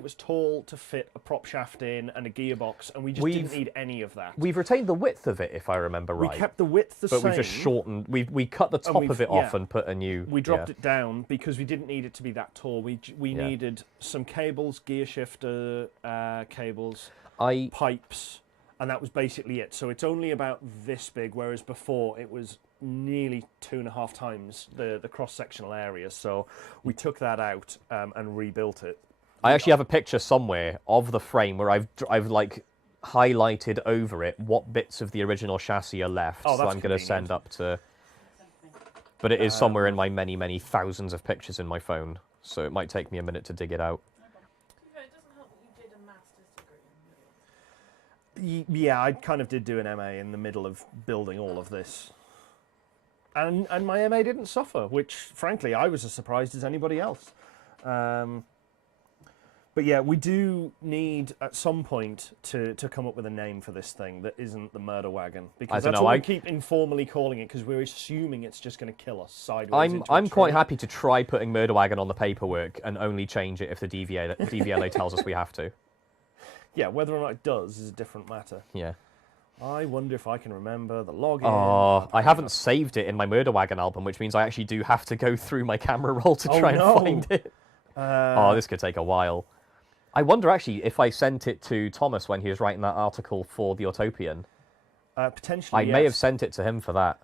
was tall to fit a prop shaft in and a gearbox, and we just didn't need any of that. We've retained the width of it, if I remember We right. kept the width the but same. we've just shortened. We cut the top of we've- it off yeah. and put a new. We dropped it down because we didn't need it to be that tall. We Yeah. needed some cables, gear shifter cables, I pipes, and that was basically it. So it's only about this big, whereas before it was nearly 2.5 times the cross-sectional area. So we took that out and rebuilt it. I actually have a picture somewhere of the frame where I've like highlighted over it what bits of the original chassis are left. Oh, so that's I'm going to convenient. send up to. But it is somewhere in my many thousands of pictures in my phone, so it might take me a minute to dig it out. It doesn't help that you did a master's degree in middle. Yeah, I kind of did do an MA in the middle of building all of this. And my MA didn't suffer, which, frankly, I was as surprised as anybody else. But yeah, we do need, at some point, to come up with a name for this thing that isn't the murder wagon. Because don't that's know, what I- we keep informally calling it, because we're assuming it's just going to kill us sideways into a I'm quite tree. happy to try putting Murder Wagon on the paperwork and only change it if the DVLA tells us we have to. Yeah, whether or not it does is a different matter. Yeah. I wonder if I can remember the login. Oh, I haven't saved it in my Murder Wagon album, which means I actually do have to go through my camera roll to Oh, try no. and find it. Oh, this could take a while. I wonder actually if I sent it to Thomas when he was writing that article for the Utopian. Potentially, I may have yes. sent it to him for that.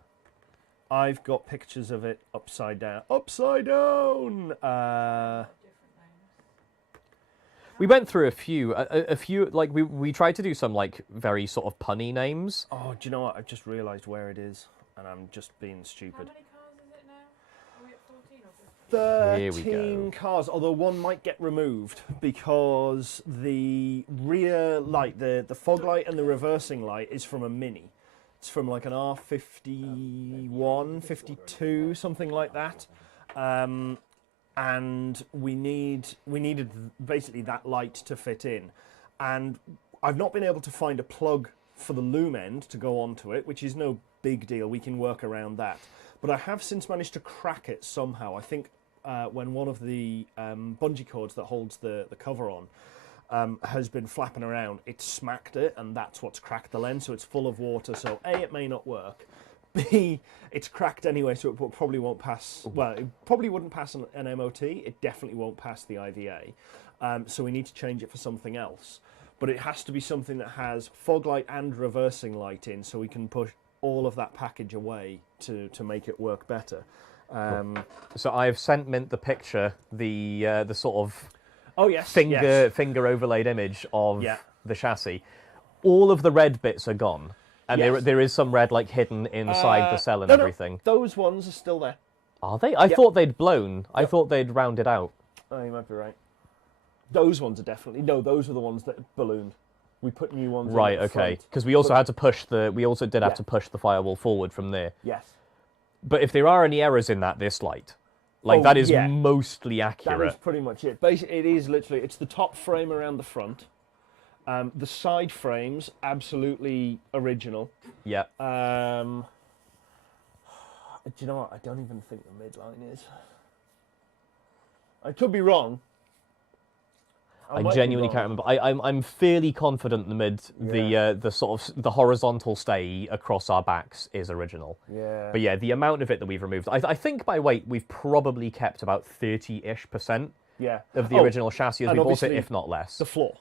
I've got pictures of it upside down. Upside down! Different names. We went through a few, like, we tried to do some, like, very sort of punny names. Oh, do you know what? I've just realised where it is, and I'm just being How stupid. many cars is it now? Are we at 14 or 15? Here we 13 go. cars, although one might get removed because the rear light, the fog light and the reversing light is from a Mini. It's from like an R51, 52, something like that. And we needed basically that light to fit in. And I've not been able to find a plug for the loom end to go onto it, which is no big deal. We can work around that. But I have since managed to crack it somehow. I think when one of the bungee cords that holds the cover on has been flapping around, it smacked it, and that's what's cracked the lens. So it's full of water. So A, it may not work. B, it's cracked anyway, so it probably won't pass. Well, it probably wouldn't pass an MOT. It definitely won't pass the IVA. So we need to change it for something else. But it has to be something that has fog light and reversing light in, so we can push all of that package away to make it work better. So I've sent Mint the picture, the sort of yes, finger overlaid image of the chassis. All of the red bits are gone. And there is some red like hidden inside the cell and everything. No, those ones are still there. Are they? I thought they'd blown. I thought they'd rounded out. Oh, you might be right. Those ones are definitely those are the ones that ballooned. We put new ones. Right. in Okay. Because we also had to push the. We also did have to push the firewall forward from there. Yes. But if there are any errors in that, they're slight. Like that is mostly accurate. That is pretty much it. Basically, it is literally it's the top frame around the front. The side frames, absolutely original. Yeah. Do you know what? I don't even think the midline is. I could be wrong. I genuinely can't remember. I'm fairly confident the sort of the horizontal stay across our backs is original. Yeah. But yeah, the amount of it that we've removed, I think by weight we've probably kept about 30-ish% of the original chassis as we bought it, if not less. The floor.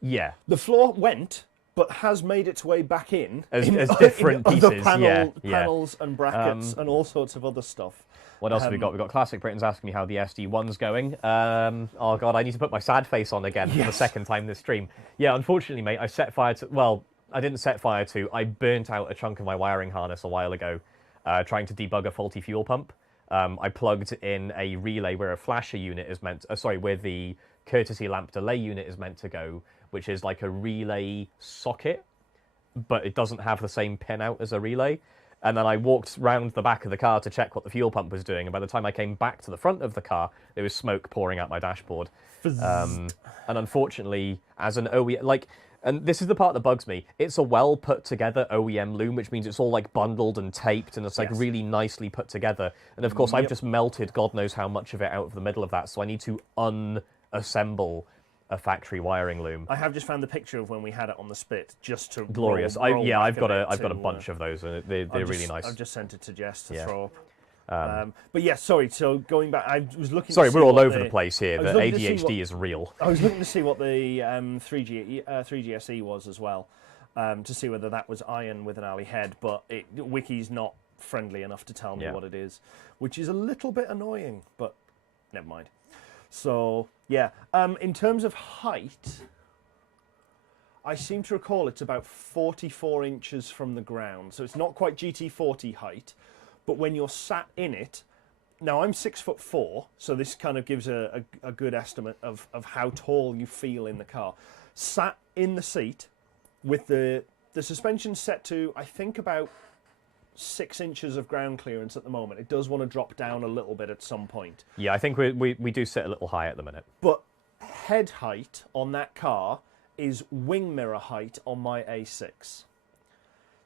Yeah. The floor went, but has made its way back in as different in pieces. Panels and brackets and all sorts of other stuff. What else have we got? We've got Classic Britain's asking me how the SD1's going. Oh, God, I need to put my sad face on again for the second time this stream. Yeah, unfortunately, mate, I set fire to... Well, I didn't set fire to. I burnt out a chunk of my wiring harness a while ago trying to debug a faulty fuel pump. I plugged in a relay where a flasher unit is meant... where the courtesy lamp delay unit is meant to go, which is like a relay socket, but it doesn't have the same pin out as a relay. And then I walked round the back of the car to check what the fuel pump was doing. And by the time I came back to the front of the car, there was smoke pouring out my dashboard. And unfortunately, as an OEM, and this is the part that bugs me, it's a well put together OEM loom, which means it's all like bundled and taped and it's like really nicely put together. And of course, I've just melted God knows how much of it out of the middle of that. So I need to unassemble a factory wiring loom. I have just found the picture of when we had it on the spit, just to glorious. I've got a bunch of those, and they're really nice. I've just sent it to Jess to throw up. But yeah, sorry. So going back, I was looking. Sorry, we're all over the place here. The ADHD is real. I was looking to see what the 3GSE was as well, to see whether that was iron with an alley head. But Wiki's not friendly enough to tell me what it is, which is a little bit annoying. But never mind. So, yeah. In terms of height, I seem to recall it's about 44 inches from the ground. So it's not quite GT40 height, but when you're sat in it, now I'm 6'4", so this kind of gives a good estimate of how tall you feel in the car. Sat in the seat with the suspension set to, I think, about 6 inches of ground clearance at the moment. It does want to drop down a little bit at some point. Yeah, I think we do sit a little high at the minute. But head height on that car is wing mirror height on my A6.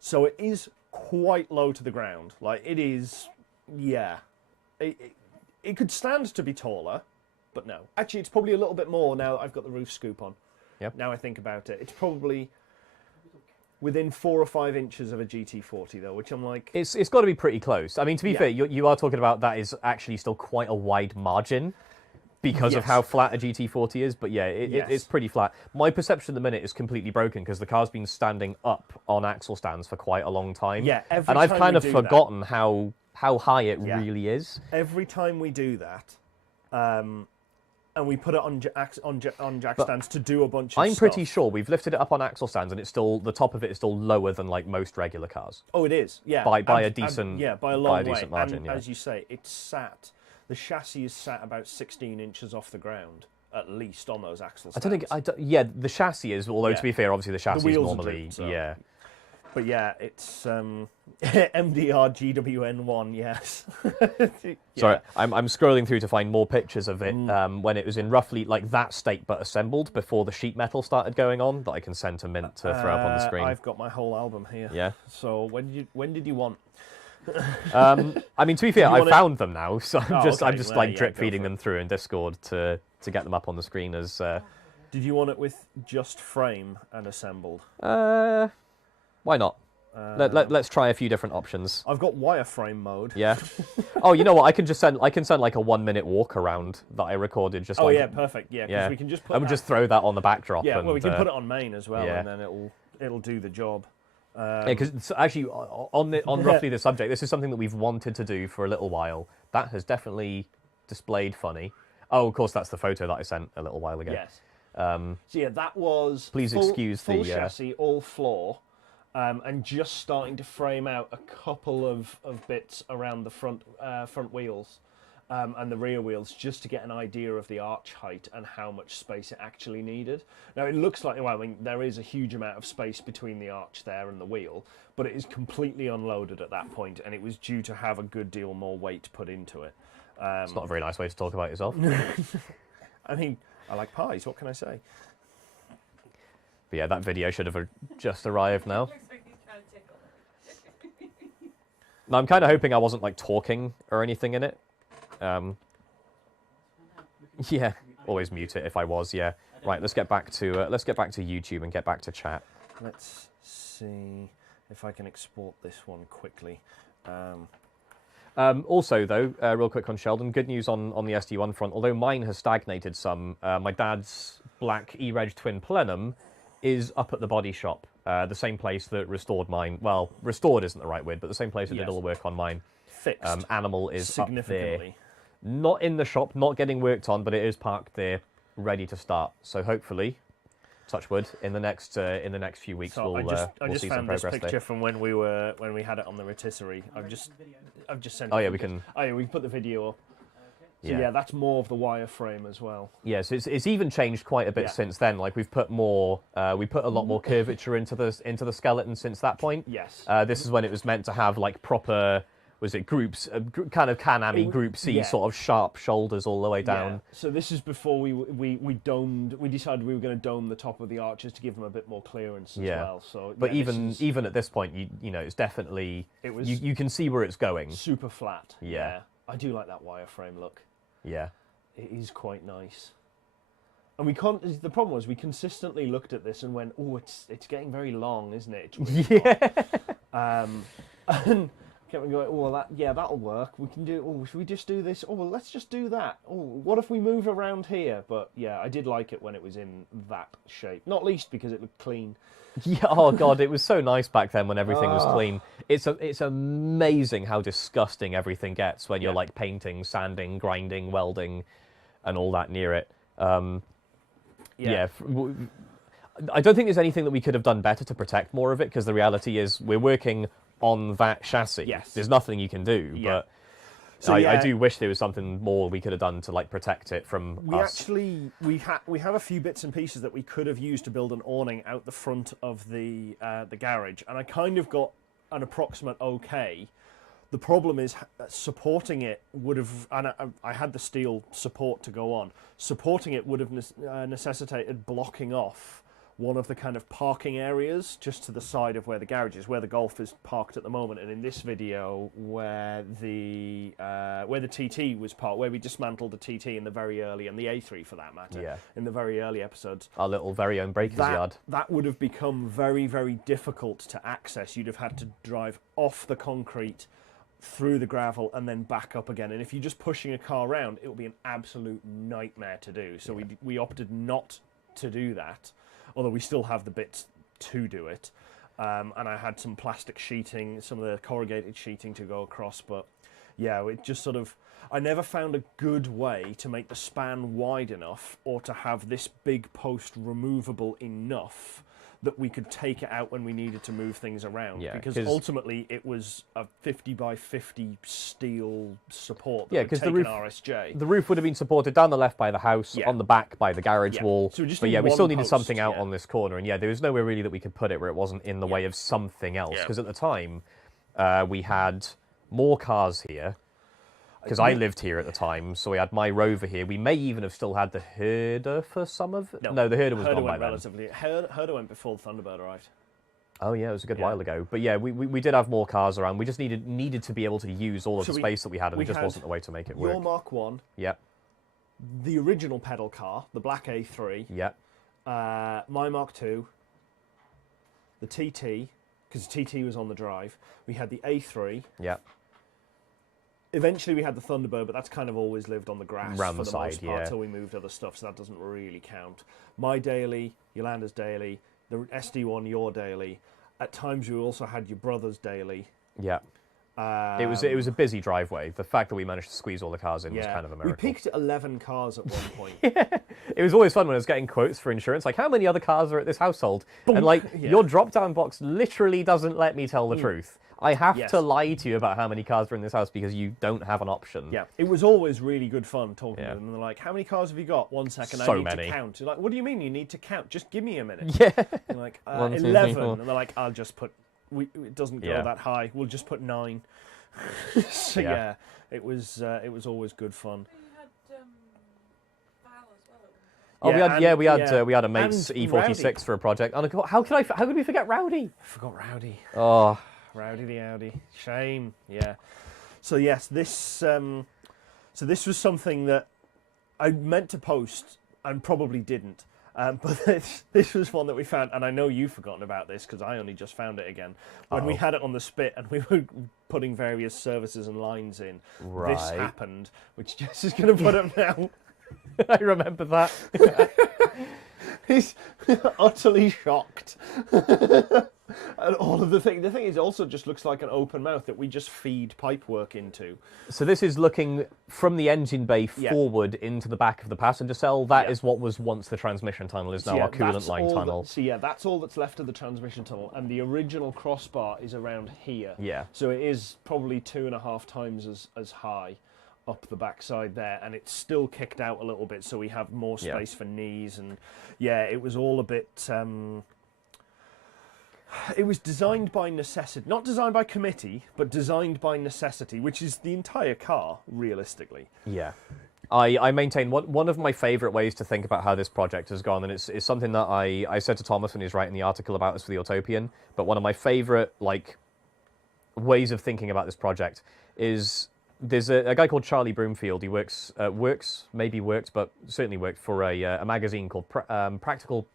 So it is quite low to the ground. Like, it is, yeah. It could stand to be taller, but no. Actually, it's probably a little bit more now that I've got the roof scoop on. Yep. Now I think about it. It's probably within 4 or 5 inches of a GT40, though, which I'm like... It's got to be pretty close. I mean, to be fair, you are talking about that is actually still quite a wide margin because of how flat a GT40 is, but yeah, it's pretty flat. My perception at the minute is completely broken because the car's been standing up on axle stands for quite a long time. Yeah, and I've kind of forgotten how high it really is. Every time we do that, and we put it on jack stands to do a bunch of stuff. I'm pretty sure we've lifted it up on axle stands, and it's still the top of it is still lower than like most regular cars. Oh, it is. Yeah, by a decent by a long decent way. margin. And as you say, it's sat. The chassis is sat about 16 inches off the ground, at least on those axle stands. The chassis is. Although to be fair, obviously the chassis is normally But yeah, it's MDR GWN1, yes. Yeah. Sorry, I'm scrolling through to find more pictures of it when it was in roughly like that state but assembled before the sheet metal started going on that I can send to Mint to throw up on the screen. I've got my whole album here. Yeah. So when did you want? I mean, to be fair, I found them now, so I'm just okay. like Yeah, drip go feeding for it. them through in Discord to get them up on the screen as. Did you want it with just frame and assembled? Why not? Let's try a few different options. I've got wireframe mode. Yeah. Oh, you know what? I can send like a 1 minute walk around that I recorded. Just Oh like, yeah, perfect. Yeah, because yeah. we can just put. I would just throw that on the backdrop. Yeah, and, well, we can put it on main as well, yeah. and then it'll do the job. Yeah, because actually, on roughly the subject, this is something that we've wanted to do for a little while. That has definitely displayed funny. Oh, of course, that's the photo that I sent a little while ago. Yes. So yeah, that was Please excuse full the chassis, all floor, and just starting to frame out a couple of bits around the front wheels and the rear wheels, just to get an idea of the arch height and how much space it actually needed. Now it looks like, well, I mean, there is a huge amount of space between the arch there and the wheel, but it is completely unloaded at that point, and it was due to have a good deal more weight put into it. It's not a very nice way to talk about yourself. I mean, I like pies. What can I say? But yeah, that video should have just arrived now. Looks like he's trying to tickle it. Now, I'm kind of hoping I wasn't like talking or anything in it. Yeah, always mute it if I was. Yeah. Right. Let's get back to YouTube and get back to chat. Let's see if I can export this one quickly. Also, though, real quick on Sheldon, good news on the SD1 front. Although mine has stagnated some, my dad's black E-Reg Twin Plenum is up at the body shop, the same place that restored mine. Well, restored isn't the right word, but the same place that did all the work on mine. Fixed. Animal is up there. Significantly. Not in the shop, not getting worked on, but it is parked there, ready to start. So hopefully, touch wood, in the next few weeks So we'll I just see some found this progress picture there. from when we had it on the rotisserie. I've just sent. Oh it yeah, in we just- can. Oh yeah, we can put the video up. So yeah, that's more of the wireframe as well. Yes, it's even changed quite a bit Yeah. since then. Like we've put more, we put a lot more curvature into the skeleton since that point. Yes. This is when it was meant to have like proper, was it groups, kind of Can-Ami Group C yeah. sort of sharp shoulders all the way down. Yeah. So this is before we domed. We decided we were going to dome the top of the arches to give them a bit more clearance as Yeah. well. So, But yeah, this is even at this point, you know, it's definitely It was- you can see where it's going. super flat. Yeah. I do like that wireframe look. Yeah. It is quite nice. And we can't. The problem was we consistently looked at this and went, "Oh, it's getting very long, isn't it?" It's really long." And kept going, "Oh, well, that'll work. We can do. Oh, should we just do this? Oh, well, let's just do that. Oh, what if we move around here?" But yeah, I did like it when it was in that shape. Not least because it looked clean. Yeah, oh god, it was so nice back then when everything was clean. It's amazing how disgusting everything gets when you're like painting, sanding, grinding, welding, and all that near it. I don't think there's anything that we could have done better to protect more of it, because the reality is we're working on that chassis. Yes. There's nothing you can do, Yeah. but So, I do wish there was something more we could have done to like protect it from We us. actually we have a few bits and pieces that we could have used to build an awning out the front of the garage, and I kind of got an approximate okay. The problem is supporting it would have, and I had the steel support to go on. Supporting it would have necessitated blocking off one of the kind of parking areas just to the side of where the garage is, where the Golf is parked at the moment, and in this video where the TT was parked, where we dismantled the TT in the very early, and the A3 for that matter, in the very early episodes. Our little very own breaker's yard. That would have become very, very difficult to access. You'd have had to drive off the concrete, through the gravel, and then back up again. And if you're just pushing a car around, it would be an absolute nightmare to do. So we opted not to do that, although we still have the bits to do it. And I had some plastic sheeting, some of the corrugated sheeting to go across, but yeah, it just sort of, I never found a good way to make the span wide enough or to have this big post removable enough that we could take it out when we needed to move things around. Yeah, because 'cause- ultimately it was a 50 by 50 steel support that Yeah, would 'cause take the roof- an RSJ. The roof would have been supported down the left by the house, Yeah. on the back by the garage Yeah. wall. So we just but need yeah, we one still needed post, something out yeah. on this corner, and yeah, there was nowhere really that we could put it where it wasn't in the way of something else. Yeah. Because at the time, we had more cars here. Because I lived here at the time, so we had my Rover here. We may even have still had the Herder for some of it. No, the Herder was gone by went then. relatively. Herder went before the Thunderbird arrived. Oh yeah, it was a good Yeah. while ago. But yeah, we did have more cars around. We just needed to be able to use all of So the we- space that we had, and we it just had wasn't the way to make it Your work. Mark 1, Yep, the original pedal car, the black A3, yep, my Mark 2, the TT, because TT was on the drive. We had the A3. yep. Eventually we had the Thunderbird, but that's kind of always lived on the grass Round for the the most side, part yeah. till we moved other stuff, so that doesn't really count. My daily, Yolanda's daily, the SD1, your daily. At times you also had your brother's daily. Yeah. It was a busy driveway. The fact that we managed to squeeze all the cars in was kind of a We miracle. peaked at 11 cars at one point. It was always fun when I was getting quotes for insurance, like how many other cars are at this household? And Bonk. like Yeah. your drop-down box literally doesn't let me tell the truth. I have Yes. to lie to you about how many cars are in this house because you don't have an option. Yeah, it was always really good fun talking Yeah. to them. And they're like, how many cars have you got? 1 second, So I need many. to count. You're like, what do you mean you need to count? Just give me a minute. Yeah. You're like, 1, 2, 3, 11. 4. And they're like, I'll just put, it doesn't go Yeah. that high. We'll just put 9. So Yeah. yeah, it was always good fun. You had Val as well. Oh, Yeah, we had a mate's and E46 Rowdy. for a project. And how could we forget Rowdy? I forgot Rowdy. Oh, Rowdy the Audi. Shame. Yeah. So yes, this was something that I meant to post and probably didn't. But this was one that we found, and I know you've forgotten about this because I only just found it again when we had it on the spit and we were putting various services and lines in. This Right. happened, which Jess is going to put up now. I remember that. He's utterly shocked. And all of the thing is, it also just looks like an open mouth that we just feed pipework into. So this is looking from the engine bay Yeah. forward into the back of the passenger cell. That is Yeah. what was once the transmission tunnel, is now Yeah, our coolant that's line all tunnel. that's all that's left of the transmission tunnel, and the original crossbar is around here. Yeah. So it is probably 2.5 times as high up the backside there, and it's still kicked out a little bit, so we have more Yeah. space for knees, and yeah, it was all a bit. It was designed by necessity, not designed by committee, but designed by necessity, which is the entire car, realistically. Yeah. I maintain one of my favourite ways to think about how this project has gone, and it's something that I said to Thomas when he was writing the article about us for the Utopian, but one of my favourite ways of thinking about this project is there's a guy called Charlie Broomfield. He works, but certainly worked for a magazine called Practical.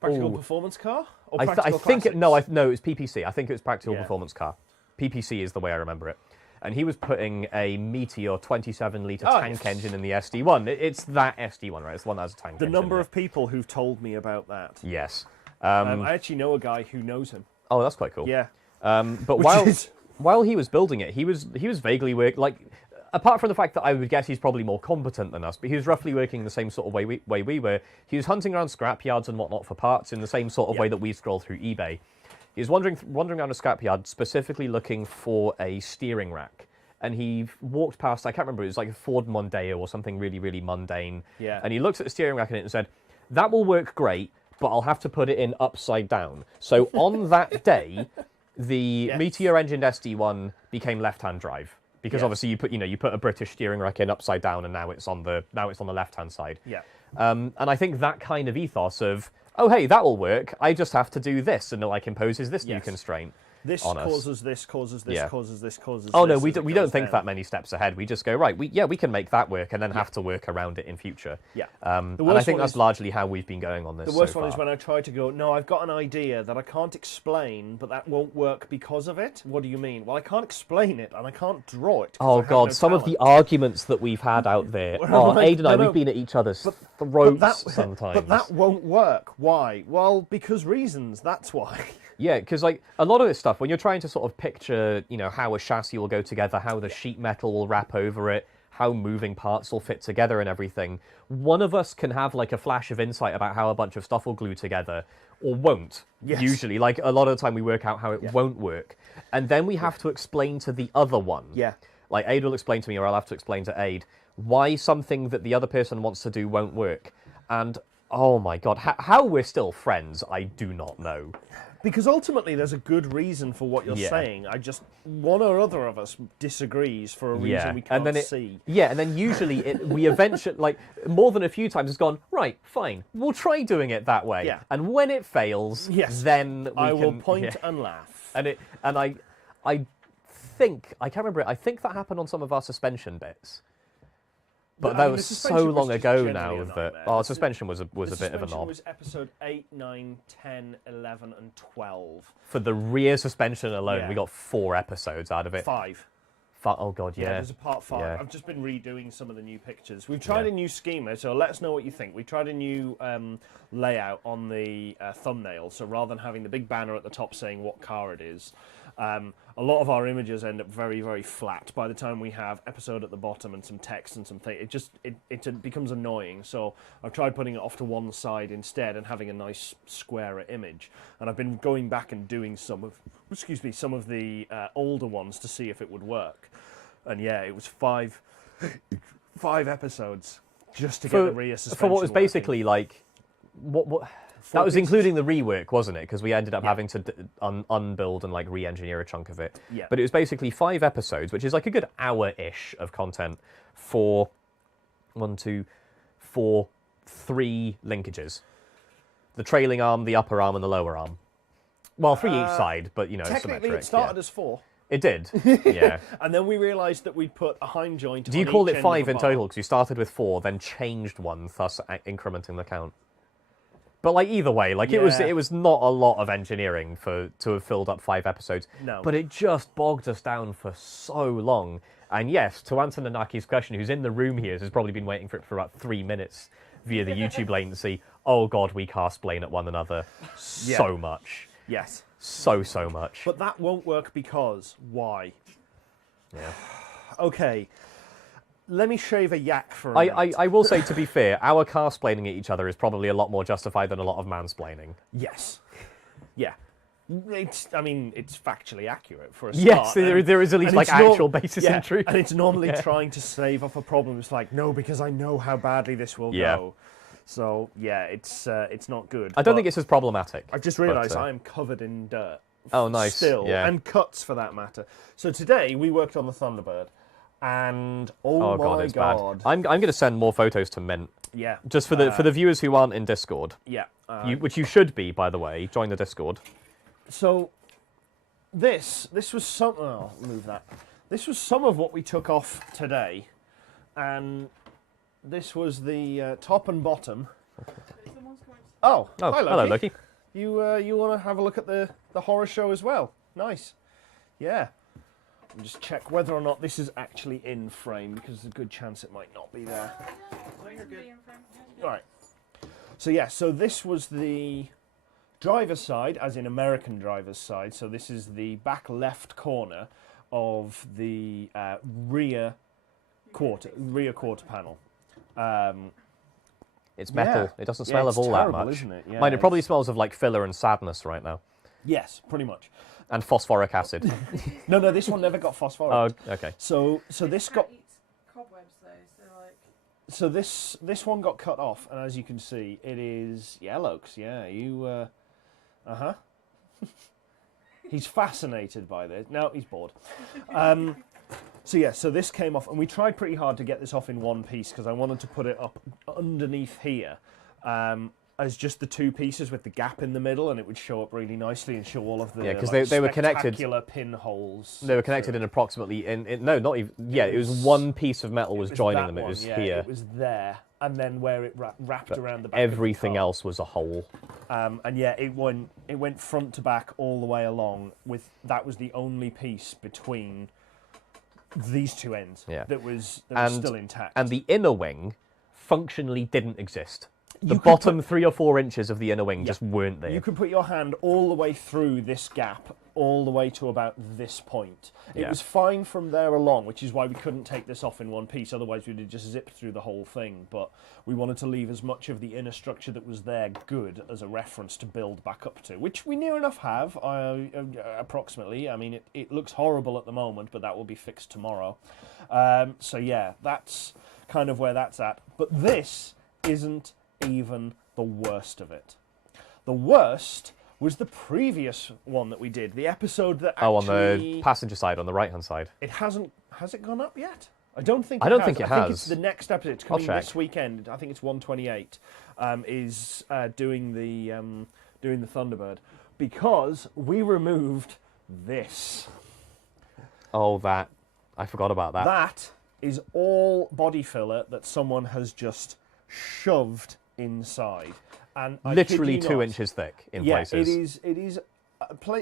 Practical Ooh. Performance car? Or I Practical think it Classics? was PPC. I think it was Practical Yeah. Performance Car. PPC is the way I remember it. And he was putting a Meteor 27-litre Oh, tank yes. engine in the SD1. It's that SD1, right? It's the one that has a tank The engine. number in of people who've told me about that. it. Yes. I actually know a guy who knows him. Oh, that's quite cool. Yeah. But Which while is- while he was building it, he was vaguely apart from the fact that I would guess he's probably more competent than us, but he was roughly working the same sort of way we were. He was hunting around scrap yards and whatnot for parts in the same sort of way that we scroll through eBay. He was wandering around a scrap yard specifically looking for a steering rack. And he walked past, I can't remember, it was like a Ford Mondeo or something really, really mundane. Yeah. And he looked at the steering rack in it and said, that will work great, but I'll have to put it in upside down. So on that day, the Yes. Meteor engined SD1 became left-hand drive. Because Yes. obviously you put a British steering rack in upside down, and now it's on the left-hand side. Yeah. And I think that kind of ethos of, oh hey, that will work. I just have to do this, and it imposes this new Yes. constraint. This on us. causes this, causes this, Yeah. causes this, causes Oh this. no, we as it don't goes think down. that many steps ahead. We just go right. We can make that work, and then have to work around it in future. Yeah. And The I worst think one that's is- largely how we've been going on this. The worst so one is far. when I try to go, no, I've got an idea that I can't explain, but that won't work because of it. What do you mean? Well, I can't explain it, and I can't draw it. 'cause I Oh have god, no some of the talent. arguments that we've had out there. Well, Oh, like, Aid and I, no, we've been at each other's throats sometimes. But that won't work. Why? Well, because reasons. That's why. Yeah, because a lot of this stuff, when you're trying to sort of picture, how a chassis will go together, how the sheet metal will wrap over it, how moving parts will fit together and everything, one of us can have like a flash of insight about how a bunch of stuff will glue together, or won't. Yes. Usually, like a lot of the time we work out how it won't work, and then we have to explain to the other one. Yeah. Like Aid will explain to me, or I'll have to explain to Aid why something that the other person wants to do won't work. And oh my god, how we're still friends, I do not know. Because ultimately there's a good reason for what you're Yeah. saying. I just, one or other of us disagrees for a reason we can't and then see. Yeah, and then usually we eventually, like, more than a few times, it's gone, right, fine, we'll try doing it that way. Yeah. And when it fails, Yes. then I will can, point yeah. and laugh. And I think, I can't remember, I think that happened on some of our suspension bits. But I that mean, the was so suspension was long just ago generally now a that nightmare. our suspension was a bit of a Suspension knob. was episode 8, 9, 10, 11, and 12. For the rear suspension alone, Yeah. we got 4 episodes out of it. 5. Oh god, yeah. There's a part 5. Yeah. I've just been redoing some of the new pictures. We've tried Yeah. a new schema, so let us know what you think. We tried a new layout on the thumbnail, so rather than having the big banner at the top saying what car it is, a lot of our images end up very, very flat. By the time we have episode at the bottom and some text and something, it becomes annoying. So I've tried putting it off to one side instead and having a nice squarer image. And I've been going back and doing some of the older ones to see if it would work. And yeah, it was five episodes just to get the rear suspension for what was working. basically like what that was pieces. including the rework, wasn't it? Because we ended up having to unbuild and like re-engineer a chunk of it. Yeah. But it was basically 5 episodes, which is like a good hour-ish of content for 3 linkages: the trailing arm, the upper arm, and the lower arm. Well, 3 each side, but you know, Technically, symmetric. it started yeah. as 4. It did. Yeah. And then we realised that we'd put a hind joint. Do you on call each it end of 5 a in bar. total? Because you started with 4, then changed 1, thus incrementing the count. But like either way, like Yeah. it was not a lot of engineering to have filled up 5 episodes. No. But it just bogged us down for so long. And yes, to answer Nanaki's question, who's in the room here, has probably been waiting for it for about 3 minutes via the YouTube latency. Oh god, we cast blame at one another so much. Yes. So much. But that won't work because why? Yeah. Okay. Let me shave a yak for a minute. I will say, to be fair, our cast-splaining at each other is probably a lot more justified than a lot of mansplaining. Yes. Yeah. It's factually accurate for a Yes, start. there is at least and like it's nor- actual basis yeah, in truth. And it's normally Yeah. trying to save off a problem. It's like, no, because I know how badly this will Yeah. go. So, yeah, it's not good. I don't But think it's as problematic. I've just realised but, I am covered in dirt. Oh, nice. Still, Yeah. and cuts for that matter. So today we worked on the Thunderbird, and Oh god, my it's god, bad. I'm going to send more photos to Mint, yeah, just for the viewers who aren't in Discord. yeah. Which you should be, by the way. Join the Discord. So this was some. Oh, move that. This was some of what we took off today, and this was the top and bottom. Someone's going to Oh, Oh, hi, Loki. hello, Loki. You want to have a look at the horror show as well? Nice. Yeah. And just check whether or not this is actually in frame, because there's a good chance it might not be there. Right. So yeah, so this was the driver's side, as in American driver's side. So this is the back left corner of the rear quarter panel. It's metal. Yeah. It doesn't Yeah, smell it's of all that terrible, much. isn't it? Yeah, Mine, it probably it's- smells of like filler and sadness right now. Yes, pretty much. And phosphoric acid. No, this one never got phosphoric. Oh, okay. So this got eat cobwebs though, so like. so this one got cut off, and as you can see, it is Lokes. Yeah, you. He's fascinated by this. No, he's bored. So yeah, so this came off, and we tried pretty hard to get this off in one piece because I wanted to put it up underneath here as just the 2 pieces with the gap in the middle, and it would show up really nicely and show all of the Yeah, 'cause they were connected- spectacular pinholes. They were connected in approximately no, not even. Yeah, it was one piece of metal was joining that them. It one, was yeah, here. It was there, and then where it wrapped around the back. Everything of the car. else was a hole. And yeah, it went front to back all the way along. That was the only piece between these 2 ends Yeah. that was And- still intact. And the inner wing functionally didn't exist. the bottom 3 or 4 inches of the inner wing just weren't there. You could put your hand all the way through this gap, all the way to about this point. It was fine from there along, which is why we couldn't take this off in one piece. Otherwise, we'd have just zipped through the whole thing. But we wanted to leave as much of the inner structure that was there good as a reference to build back up to, which we near enough have, approximately. I mean, it looks horrible at the moment, but that will be fixed tomorrow. So yeah, that's kind of where that's at. But this isn't even the worst of it. The worst was the previous one that we did, the episode that actually... Oh, on the passenger side, on the right-hand side. It hasn't... Has it gone up yet? I don't think I don't think it I think has. it's the next episode. It's coming this weekend. I think it's 128. Is doing the Thunderbird, because we removed this. Oh, that. I forgot about that. That is all body filler that someone has just shoved inside. And Literally 2 inches thick in places. It is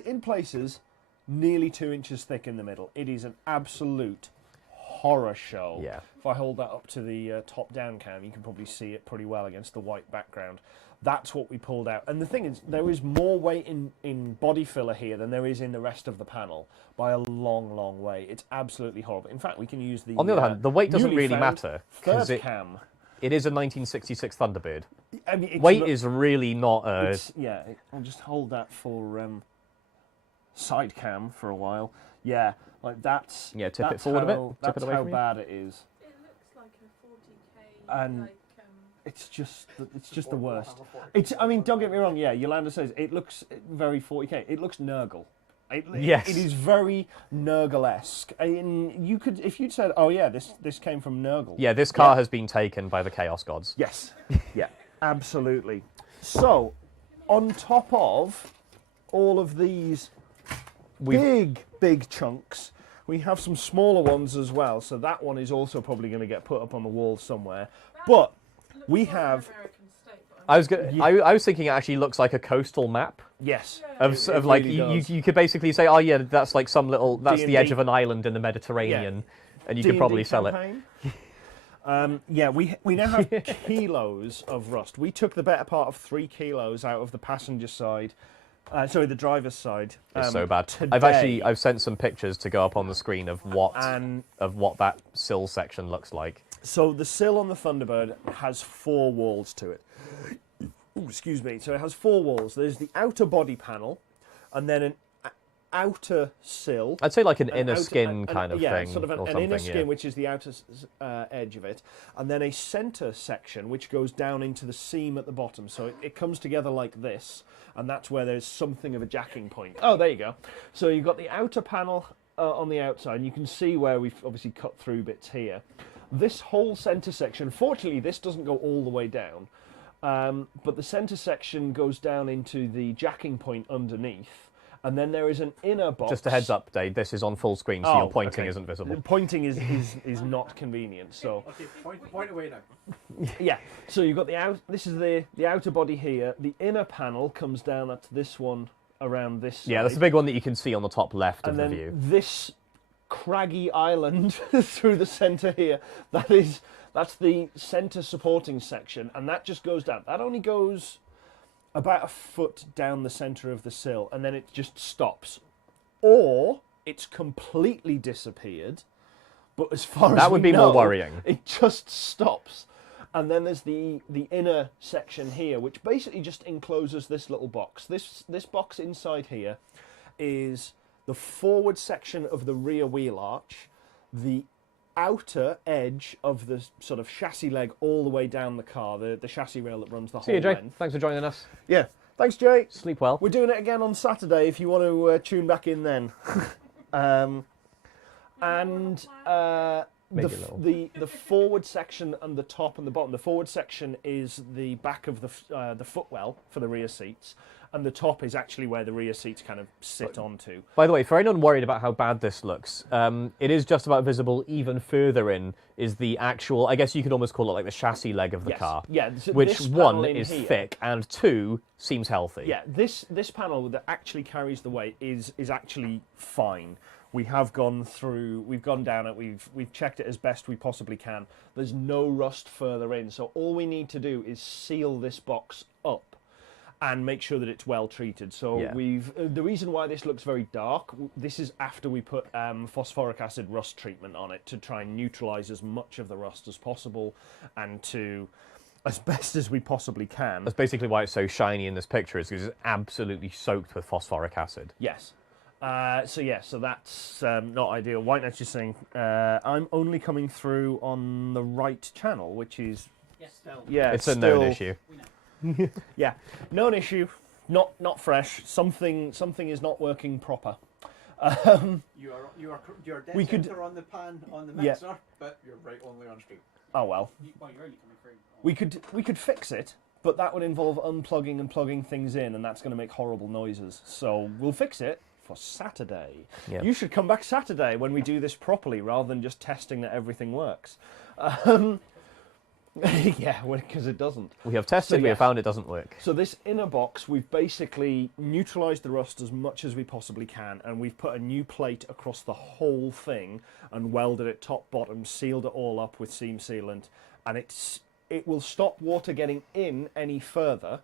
in places nearly 2 inches thick in the middle. It is an absolute horror show. Yeah. If I hold that up to the top-down cam, you can probably see it pretty well against the white background. That's what we pulled out. And the thing is, there is more weight in body filler here than there is in the rest of the panel by a long, long way. It's absolutely horrible. In fact, we can use the... On the other hand, the weight doesn't newly really found matter. third cam. It is a 1966 Thunderbird. I mean, weight is really not a... Yeah, I'll just hold that for side cam for a while. Yeah, like that's... Yeah, tip it forward a bit. Tip it away from you. That's how bad it is. It looks like a 40k. And it's just the worst. It's. I mean, don't get me wrong. Yeah, Yolanda says it looks very 40k. It looks Nurgle. Yes. It is very Nurgle-esque. And you could, if you'd said, "Oh yeah, this came from Nurgle." Yeah, this car has been taken by the Chaos Gods. Yes. Yeah. Absolutely. So, on top of all of these big chunks, we have some smaller ones as well. So that one is also probably going to get put up on the wall somewhere. But we have... I was thinking it actually looks like a coastal map. Yes. Of like, really you could basically say, oh yeah, that's like some little... That's D&D. the edge of an island in the Mediterranean. And you could probably sell it. Yeah, we now have kilos of rust. We took the better part of 3 kilos out of the passenger side. Sorry, the driver's side. It's so bad. Today. I've sent some pictures to go up on the screen of what that sill section looks like. So the sill on the Thunderbird has 4 walls to it. Ooh, excuse me. So it has 4 walls. There's the outer body panel, and then an outer sill. I'd say like an inner skin kind of thing. Yeah, sort of an inner skin, which is the outer edge of it, and then a centre section, which goes down into the seam at the bottom. So it comes together like this, and that's where there's something of a jacking point. Oh, there you go. So you've got the outer panel on the outside, and you can see where we've obviously cut through bits here. This whole centre section, fortunately, this doesn't go all the way down, but the centre section goes down into the jacking point underneath. And then there is an inner box. Just a heads up, Dave, this is on full screen, so your pointing isn't visible. Pointing is not convenient. So Okay, point away now. yeah. So you've got this is the outer body here. The inner panel comes down at this one around this side. Yeah, that's the big one that you can see on the top left of and the then view. this craggy island through the centre here. That's the centre supporting section, and that just goes down. That only goes about a foot down the centre of the sill, and then it just stops. Or it's completely disappeared, but as far as that would be more worrying. It just stops. And then there's the inner section here, which basically just encloses this little box. This box inside here is the forward section of the rear wheel arch, the outer edge of the sort of chassis leg all the way down the car, the chassis rail that runs the See whole you, Jay. length. Thanks for joining us. Yeah. Thanks, Jay. Sleep well. We're doing it again on Saturday if you want to tune back in then. The forward section and the top and the bottom. The forward section is the back of the footwell for the rear seats, and the top is actually where the rear seats kind of sit onto. By the way, for anyone worried about how bad this looks, it is just about visible. Even further in is the actual, I guess you could almost call it like the chassis leg of the car. Yeah, which this one panel is here, thick and 2 seems healthy. Yeah, this panel that actually carries the weight is actually fine. We have gone through, we've gone down it, we've checked it as best we possibly can. There's no rust further in, so all we need to do is seal this box up and make sure that it's well treated. So the reason why this looks very dark, this is after we put phosphoric acid rust treatment on it to try and neutralize as much of the rust as possible and to, as best as we possibly can. That's basically why it's so shiny in this picture, is because it's absolutely soaked with phosphoric acid. Yes. So that's not ideal. Whitenet's just saying, I'm only coming through on the right channel, which is... Yes, still. Yeah, it's a known issue. Yeah, known issue, not fresh. Something is not working proper. You're dead We could- center on the pan on the mixer, but you're right only on stream. Oh well. Well, you're only coming through. We could fix it, but that would involve unplugging and plugging things in, and that's going to make horrible noises. So we'll fix it for Saturday. Yeah. You should come back Saturday when we do this properly, rather than just testing that everything works. Yeah, because it doesn't. We have tested, we have found it doesn't work. So this inner box, we've basically neutralised the rust as much as we possibly can, and we've put a new plate across the whole thing and welded it top, bottom, sealed it all up with seam sealant, and it will stop water getting in any further.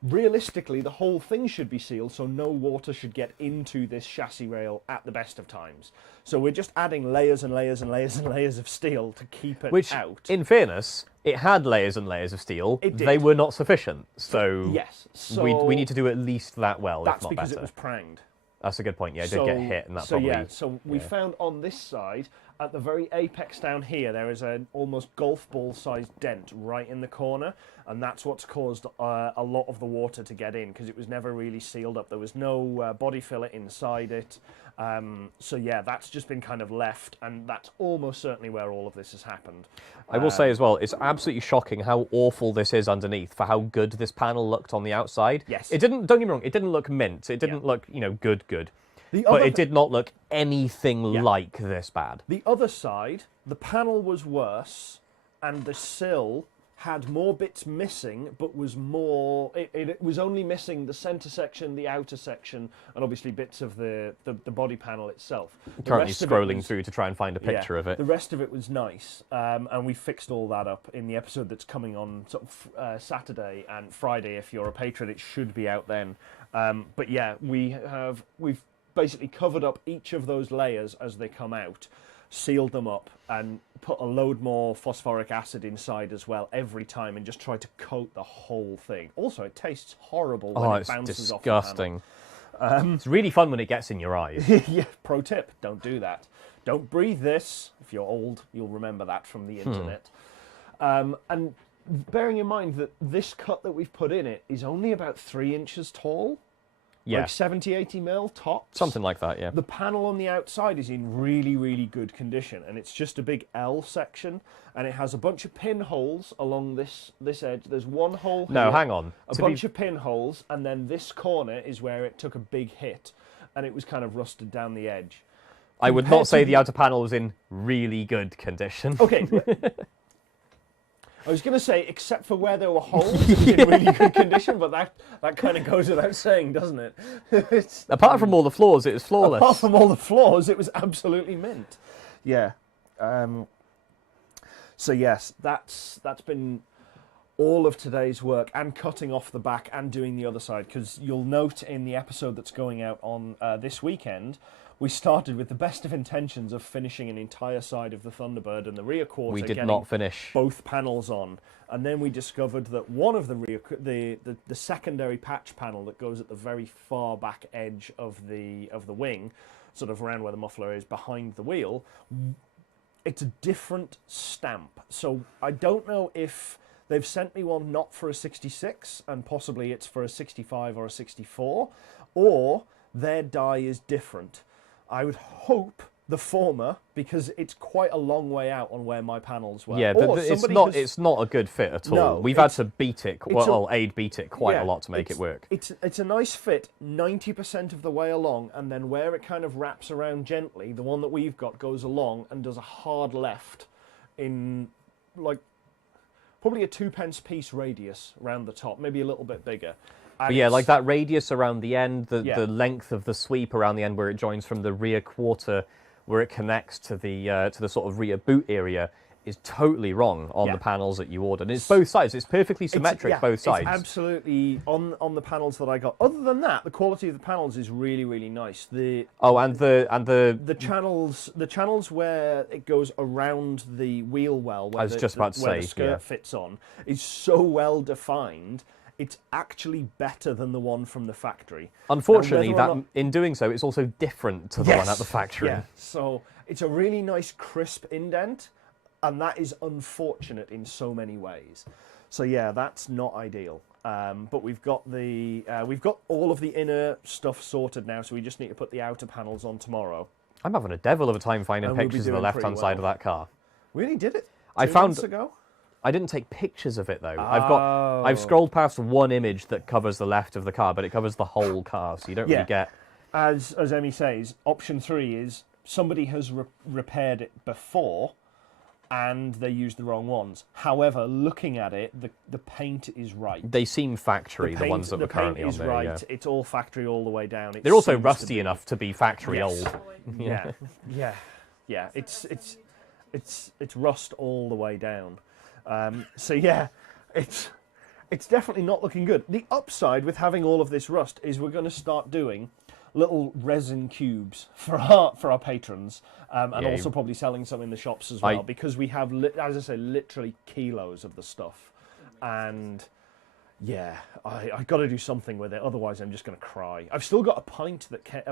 Realistically, the whole thing should be sealed, so no water should get into this chassis rail at the best of times. So we're just adding layers and layers and layers and layers of steel to keep it Which, out. in fairness, it had layers and layers of steel. It did. They were not sufficient, so, Yes, so we need to do at least that well, that's if not because better. it was pranged. That's a good point. Yeah, it did get hit, and that probably. So we found on this side, at the very apex down here, there is an almost golf ball sized dent right in the corner, and that's what's caused a lot of the water to get in, because it was never really sealed up. There was no body filler inside it. So yeah, that's just been kind of left, and that's almost certainly where all of this has happened. I will say as well, it's absolutely shocking how awful this is underneath for how good this panel looked on the outside. Yes. It didn't, don't get me wrong, it didn't look mint. It didn't look, good. But it did not look anything like this bad. The other side, the panel was worse, and the sill had more bits missing, but was more... It was only missing the centre section, the outer section, and obviously bits of the body panel itself. Currently scrolling through to try and find a picture of it. The rest of it was nice, and we fixed all that up in the episode that's coming on sort of, Saturday and Friday. If you're a patron, it should be out then. But yeah, we've basically covered up each of those layers as they come out, sealed them up, and put a load more phosphoric acid inside as well every time, and just tried to coat the whole thing. Also, it tastes horrible when it bounces off the panel. Disgusting. It's really fun when it gets in your eyes. Yeah, pro tip, don't do that. Don't breathe this. If you're old, you'll remember that from the internet. And bearing in mind that this cut that we've put in it is only about 3 inches tall. Yeah. Like 70, 80 mil tops. Something like that, yeah. The panel on the outside is in really, really good condition, and it's just a big L section, and it has a bunch of pinholes along this edge. There's one hole here, No, hang on. a bunch of pinholes, and then this corner is where it took a big hit, and it was kind of rusted down the edge. I would not say the outer panel was in really good condition. Okay. I was going to say, except for where there were holes, it was in really good condition, but that kind of goes without saying, doesn't it? Apart from all the flaws, it was flawless. Apart from all the flaws, it was absolutely mint. Yeah. So yes, that's been all of today's work, and cutting off the back and doing the other side, because you'll note in the episode that's going out on this weekend, we started with the best of intentions of finishing an entire side of the Thunderbird and the rear quarter. We did not finish both panels on, and then we discovered that one of the the secondary patch panel that goes at the very far back edge of the wing, sort of around where the muffler is behind the wheel, it's a different stamp. So I don't know if they've sent me one not for a 66 and possibly it's for a 65 or a 64, or their die is different. I would hope the former, because it's quite a long way out on where my panels were. Yeah, it's not a good fit at all. No, We've had to beat it, Aid beat it quite a lot to make it work. It's a nice fit 90% of the way along, and then where it kind of wraps around gently, the one that we've got goes along and does a hard left in like probably a 2 pence piece radius around the top, maybe a little bit bigger. But yeah, like that radius around the end, the Yeah. length of the sweep around the end where it joins from the rear quarter, where it connects to the sort of rear boot area, is totally wrong on Yeah. the panels that you ordered. And it's both sides. It's perfectly symmetric, both sides. It's absolutely on the panels that I got. Other than that, the quality of the panels is really, really nice. The channels where it goes around the wheel well, where I was just about to where say, the skirt yeah. fits on, is so well defined. It's actually better than the one from the factory. Unfortunately, Now, whether or in doing so, it's also different to the one at the factory. Yeah, so it's a really nice crisp indent, and that is unfortunate in so many ways. So yeah, that's not ideal. But we've got all of the inner stuff sorted now, so we just need to put the outer panels on tomorrow. I'm having a devil of a time finding And we'll be pictures of the doing left-hand pretty side of well. that car. We only did it I 2 found- months ago. I didn't take pictures of it though. Oh. I've scrolled past one image that covers the left of the car, but it covers the whole car, so you don't Yeah. really get. As Emmy says, option 3 is somebody has repaired it before, and they used the wrong ones. However, looking at it, the paint is right. They seem factory, the ones that were currently on the there. paint is Yeah. right. It's all factory all the way down. It They're also seems to rusty be. enough to be factory Yes. old. Yeah. It's rust all the way down. So yeah, it's definitely not looking good. The upside with having all of this rust is we're going to start doing little resin cubes for our patrons, and Yeah, also probably selling some in the shops as well, because we have, as I say, literally kilos of the stuff, and yeah, I got to do something with it. Otherwise, I'm just going to cry. I've still got a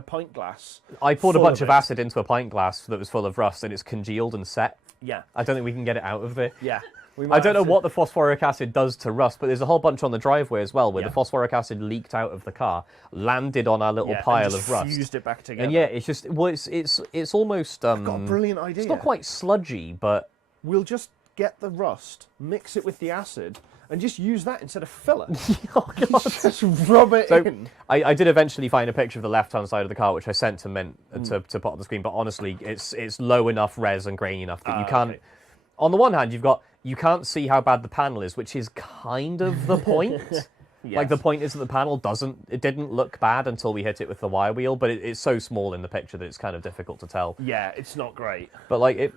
pint glass. I poured a full bunch of of it. acid into a pint glass that was full of rust, and it's congealed and set. Yeah, I don't think we can get it out of there. yeah. I don't know what the phosphoric acid does to rust, but there's a whole bunch on the driveway as well, where the phosphoric acid leaked out of the car, landed on our little pile of rust, fused it back together. and yeah, it's just it's almost I've got a brilliant idea. it's not quite sludgy, but We'll just get the rust, mix it with the acid, and just use that instead of filler. oh god. Just rub it in. I did eventually find a picture of the left-hand side of the car, which I sent to Mint to put on the screen. But honestly, it's low enough res and grainy enough that you can't. Okay. On the one hand, you can't see how bad the panel is, which is kind of the point. Like the point is that the panel didn't look bad until we hit it with the wire wheel, but it's so small in the picture that it's kind of difficult to tell. Yeah, it's not great. But like it.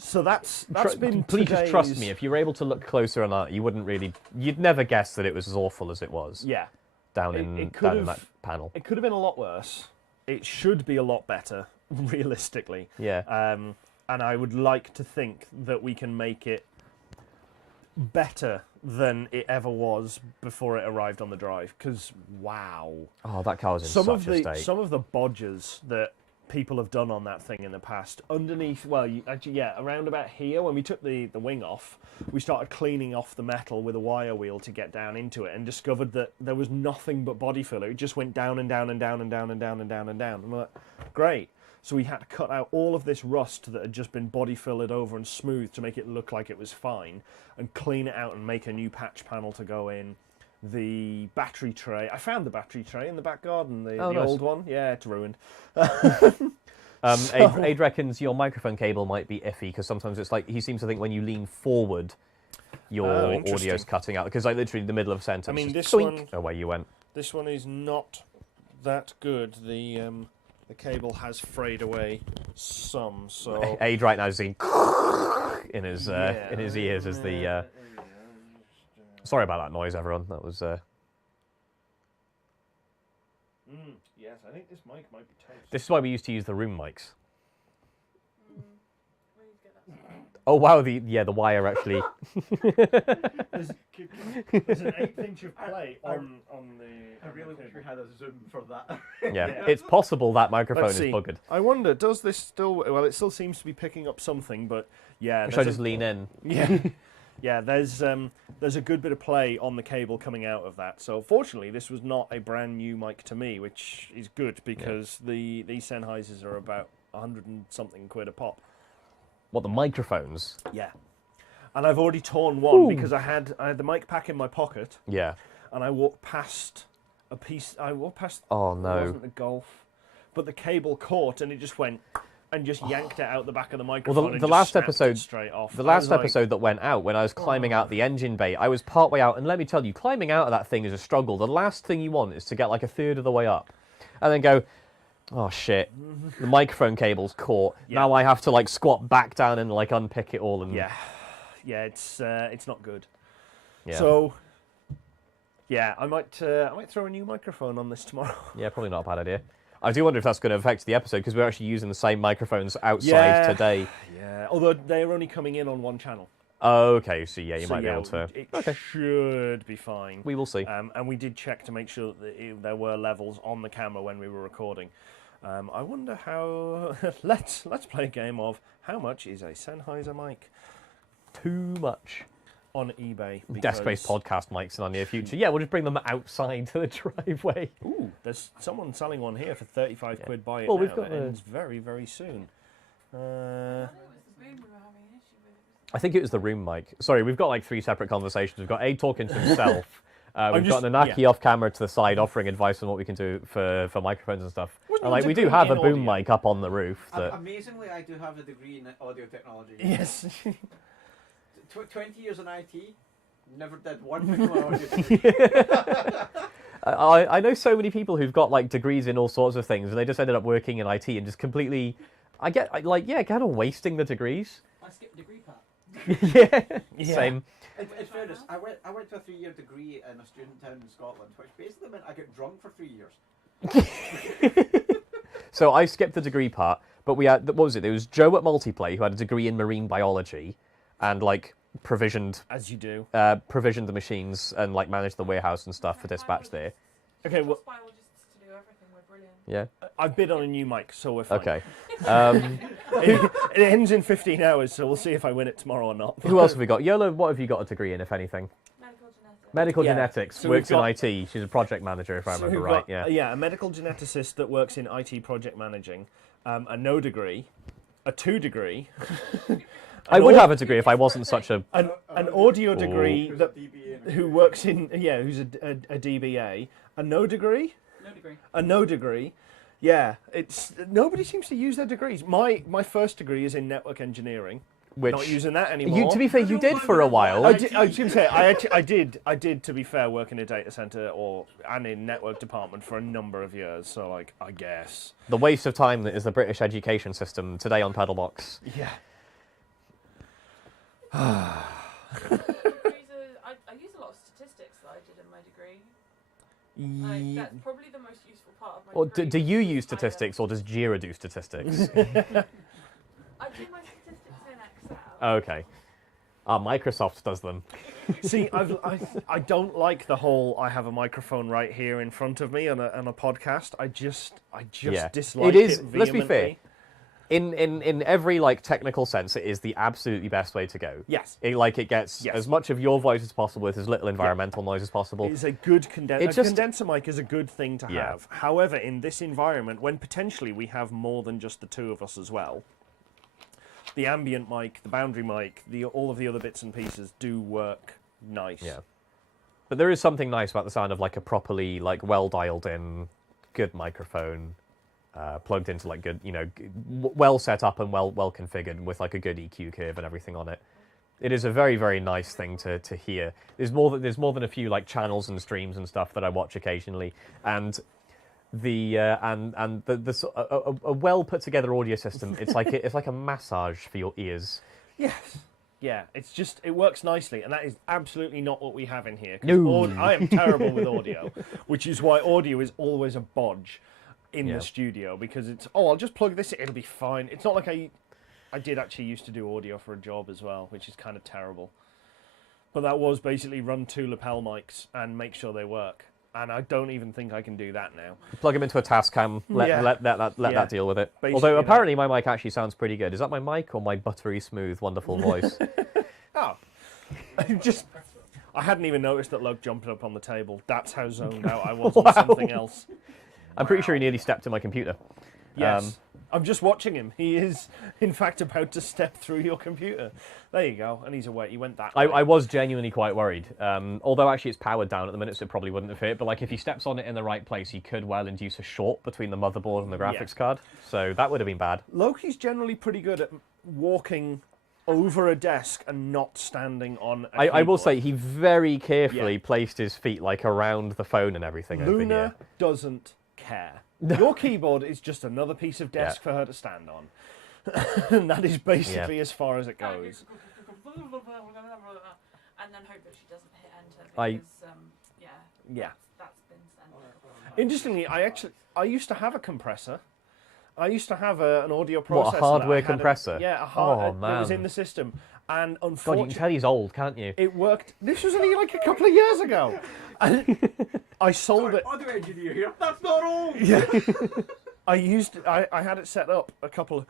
So that's been Please just trust today's- me. If you were able to look closer on that, you'd never guess that it was as awful as it was. Yeah, down It- in it could down in have- that panel. it could have been a lot worse. It should be a lot better, realistically. Yeah. And I would like to think that we can make it better than it ever was before it arrived on the drive. Because wow, Oh, that car was in some such of a the state. some of the bodges that people have done on that thing in the past underneath, well, around about here, when we took the wing off, we started cleaning off the metal with a wire wheel to get down into it, and discovered that there was nothing but body filler. It just went down and down and down and down and down and down and down. And we're like, great. So we had to cut out all of this rust that had just been body fillered over and smooth to make it look like it was fine, and clean it out and make a new patch panel to go in. The battery tray, I found the battery tray in the back garden, the nice. old one. Yeah, it's ruined. Aid reckons your microphone cable might be iffy because sometimes it's like he seems to think when you lean forward, your interesting. audio's cutting out because like literally in the middle of a sentence. I mean, just this twink, one- away you went. This one is not that good. The cable has frayed away some, so Aid right now is seeing in his ears as the. Sorry about that noise, everyone. That was. yes, I think this mic might be toast. This is why we used to use the room mics. Where did you get that? Oh wow, the wire actually. There's an 1/8 inch of play on the. I really wish we had a zoom for that. Yeah, it's possible that microphone Let's is see. buggered. I wonder, does this still? Well, it still seems to be picking up something, but yeah. Should I there's just lean in? Yeah, yeah. There's a good bit of play on the cable coming out of that. So fortunately, this was not a brand new mic to me, which is good because these Sennheisers are about 100 and something quid a pop. What, the microphones? Yeah, and I've already torn one because I had the mic pack in my pocket, Yeah. and I walked past a piece. I walked past. Oh It no. wasn't the Golf, but the cable caught, and it just went and just yanked it out the back of the microphone. Well, and the just last snapped it episode, straight off. the I last was like, episode that went out, when I was climbing out the engine bay, I was partway out, and let me tell you, climbing out of that thing is a struggle. The last thing you want is to get like a third of the way up, and then go, oh shit, the microphone cable's caught. Yeah. Now I have to like squat back down and like unpick it all. And yeah, it's not good. yeah. So, yeah, I might throw a new microphone on this tomorrow. Yeah, probably not a bad idea. I do wonder if that's going to affect the episode, because we're actually using the same microphones outside today. Yeah, although they're only coming in on one channel. Okay, so yeah, you might be able to... It should be fine. We will see. And we did check to make sure that there were levels on the camera when we were recording. I wonder how... let's play a game of how much is a Sennheiser mic Too much. on eBay. Desk-based podcast mics in our near future. Yeah, we'll just bring them outside to the driveway. Ooh, there's someone selling one here for 35 quid. Buy it Well, now. we've got It ends very, very soon. I thought it was the room we were having an issue with. I think it was the room mic. Sorry, we've got like 3 separate conversations. We've got Aid talking to himself. We've got Nanaki off camera to the side offering advice on what we can do for microphones and stuff. Wasn't And like it we do degree have a in boom audio? mic up on the roof. That... Amazingly, I do have a degree in audio technology. Yes. 20 years in IT, never did one thing with audio degree. I know so many people who've got like degrees in all sorts of things, and they just ended up working in IT and just completely, kind of wasting the degrees. I skipped degree part. Yeah, same. In fairness, I went to a 3-year degree in a student town in Scotland, which basically meant I got drunk for 3 years. So I skipped the degree part, but we had, what was it? There was Joe at Multiplay who had a degree in marine biology, and like provisioned As you do. the machines and like managed the warehouse and stuff for dispatch there. Okay, well, Biologists to do everything. We're brilliant. Yeah. I've bid on a new mic, so we're fine. Okay. It ends in 15 hours, so we'll see if I win it tomorrow or not. Who else have we got? Yola, what have you got a degree in, if anything? Medical genetics. Medical Yeah. genetics. So Works we've got- in IT. She's a project manager, if I So remember we've right. got, Yeah. a medical geneticist that works in IT project managing, a no degree, a 2 degree, I would have a degree if I wasn't such a. an audio degree Who's that a DBA in a who works in who's a DBA, a no degree, No degree. a no degree. Yeah, it's nobody seems to use their degrees. My first degree is in network engineering. Which Not using that anymore. you, to be fair, you did for a while. I was going to say, I did, to be fair, work in a data center and in network department for a number of years. So, like, I guess. The waste of time that is the British education system today on PedalBox. Yeah. I use a lot of statistics that I did in my degree. Like, that's probably the most useful part of my Or degree. do you use statistics, or does Jira do statistics? I do my statistics in Excel. Okay. Microsoft does them. See, I don't like the whole I have a microphone right here in front of me on a podcast. I just Yeah. dislike It is. it Let's be fair. vehemently. In every like technical sense, it is the absolutely best way to go. Yes. It gets Yes. as much of your voice as possible with as little environmental noise as possible. It's a good It's just- condenser mic is a good thing to Yeah. have. However, in this environment, when potentially we have more than just the two of us as well, the ambient mic, the boundary mic, all of the other bits and pieces do work nice. Yeah. But there is something nice about the sound of like a properly like well dialed in, good microphone, plugged into like good, well set up and well configured with like a good EQ curve and everything on it. It is a very, very nice thing to hear. There's more than a few like channels and streams and stuff that I watch occasionally, and a well put together audio system. It's like a massage for your ears. Yes. Yeah, it works nicely, and that is absolutely not what we have in here. 'Cause No. I am terrible with audio, which is why audio is always a bodge in Yeah. the studio, because I'll just plug this in, it'll be fine. It's not like I did actually used to do audio for a job as well, which is kind of terrible. But that was basically run 2 lapel mics and make sure they work. And I don't even think I can do that now. Plug them into a Tascam, let Yeah. that deal with it. Basically Although that. apparently my mic actually sounds pretty good. Is that my mic or my buttery smooth, wonderful voice? Oh. I hadn't even noticed that Luke jumped up on the table. That's how zoned out I was on Wow. something else. I'm pretty sure he nearly stepped in my computer. Yes. I'm just watching him. He is, in fact, about to step through your computer. There you go. And he's away. He went that way. I was genuinely quite worried. Although actually it's powered down at the minute, so it probably wouldn't have hit. But like if he steps on it in the right place, he could well induce a short between the motherboard and the graphics card. So that would have been bad. Loki's generally pretty good at walking over a desk and not standing on a I will keyboard. say he very carefully placed his feet like around the phone and everything over Luna here. doesn't care. Your keyboard is just another piece of desk for her to stand on. And that is basically as far as it goes. And then hope that she doesn't hit enter I- because, Yeah. that's been sent. Interestingly, I used to have a compressor. I used to have an audio processor. What, a hardware that I had compressor? Yeah, a Oh, hardware. It was man. in the system. And God, you unfortunately, can tell he's old, can't you? it worked. This was only like a couple of years ago. And I sold it. Audio engineer here. That's not old. Yeah. I had it set up a couple of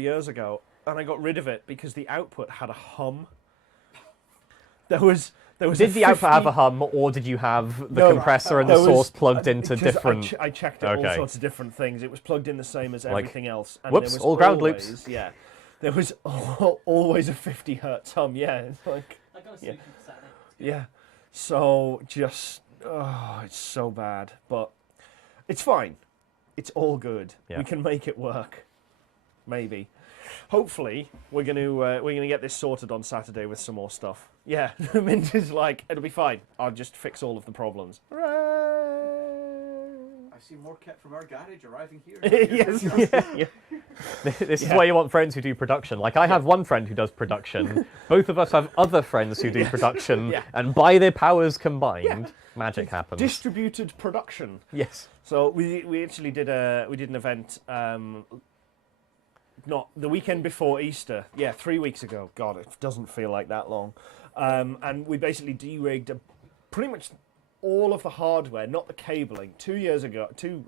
years ago, and I got rid of it because the output had a hum. There was Did the output have a hum, or did you have the compressor and the there was- source plugged into 'cause different... I checked it all sorts of different things. It was plugged in the same as Like, everything else. And whoops, there was all ground always, loops. Yeah, there was always a 50 hertz hum. Yeah, it's like I got a solution for Saturday. yeah. So just it's so bad, but it's fine. It's all good. Yeah. We can make it work. Maybe. Hopefully, we're gonna get this sorted on Saturday with some more stuff. Yeah, Mint is like, it'll be fine. I'll just fix all of the problems. I see more kit from our garage arriving here. Yes. Yeah. This is why you want friends who do production. Like, I have one friend who does production. Both of us have other friends who do production. Yeah. And by their powers combined, magic happens. Distributed production. Yes. So we actually did an event not the weekend before Easter. Yeah, 3 weeks ago. God, it doesn't feel like that long. And we basically de-rigged pretty much all of the hardware, not the cabling. 2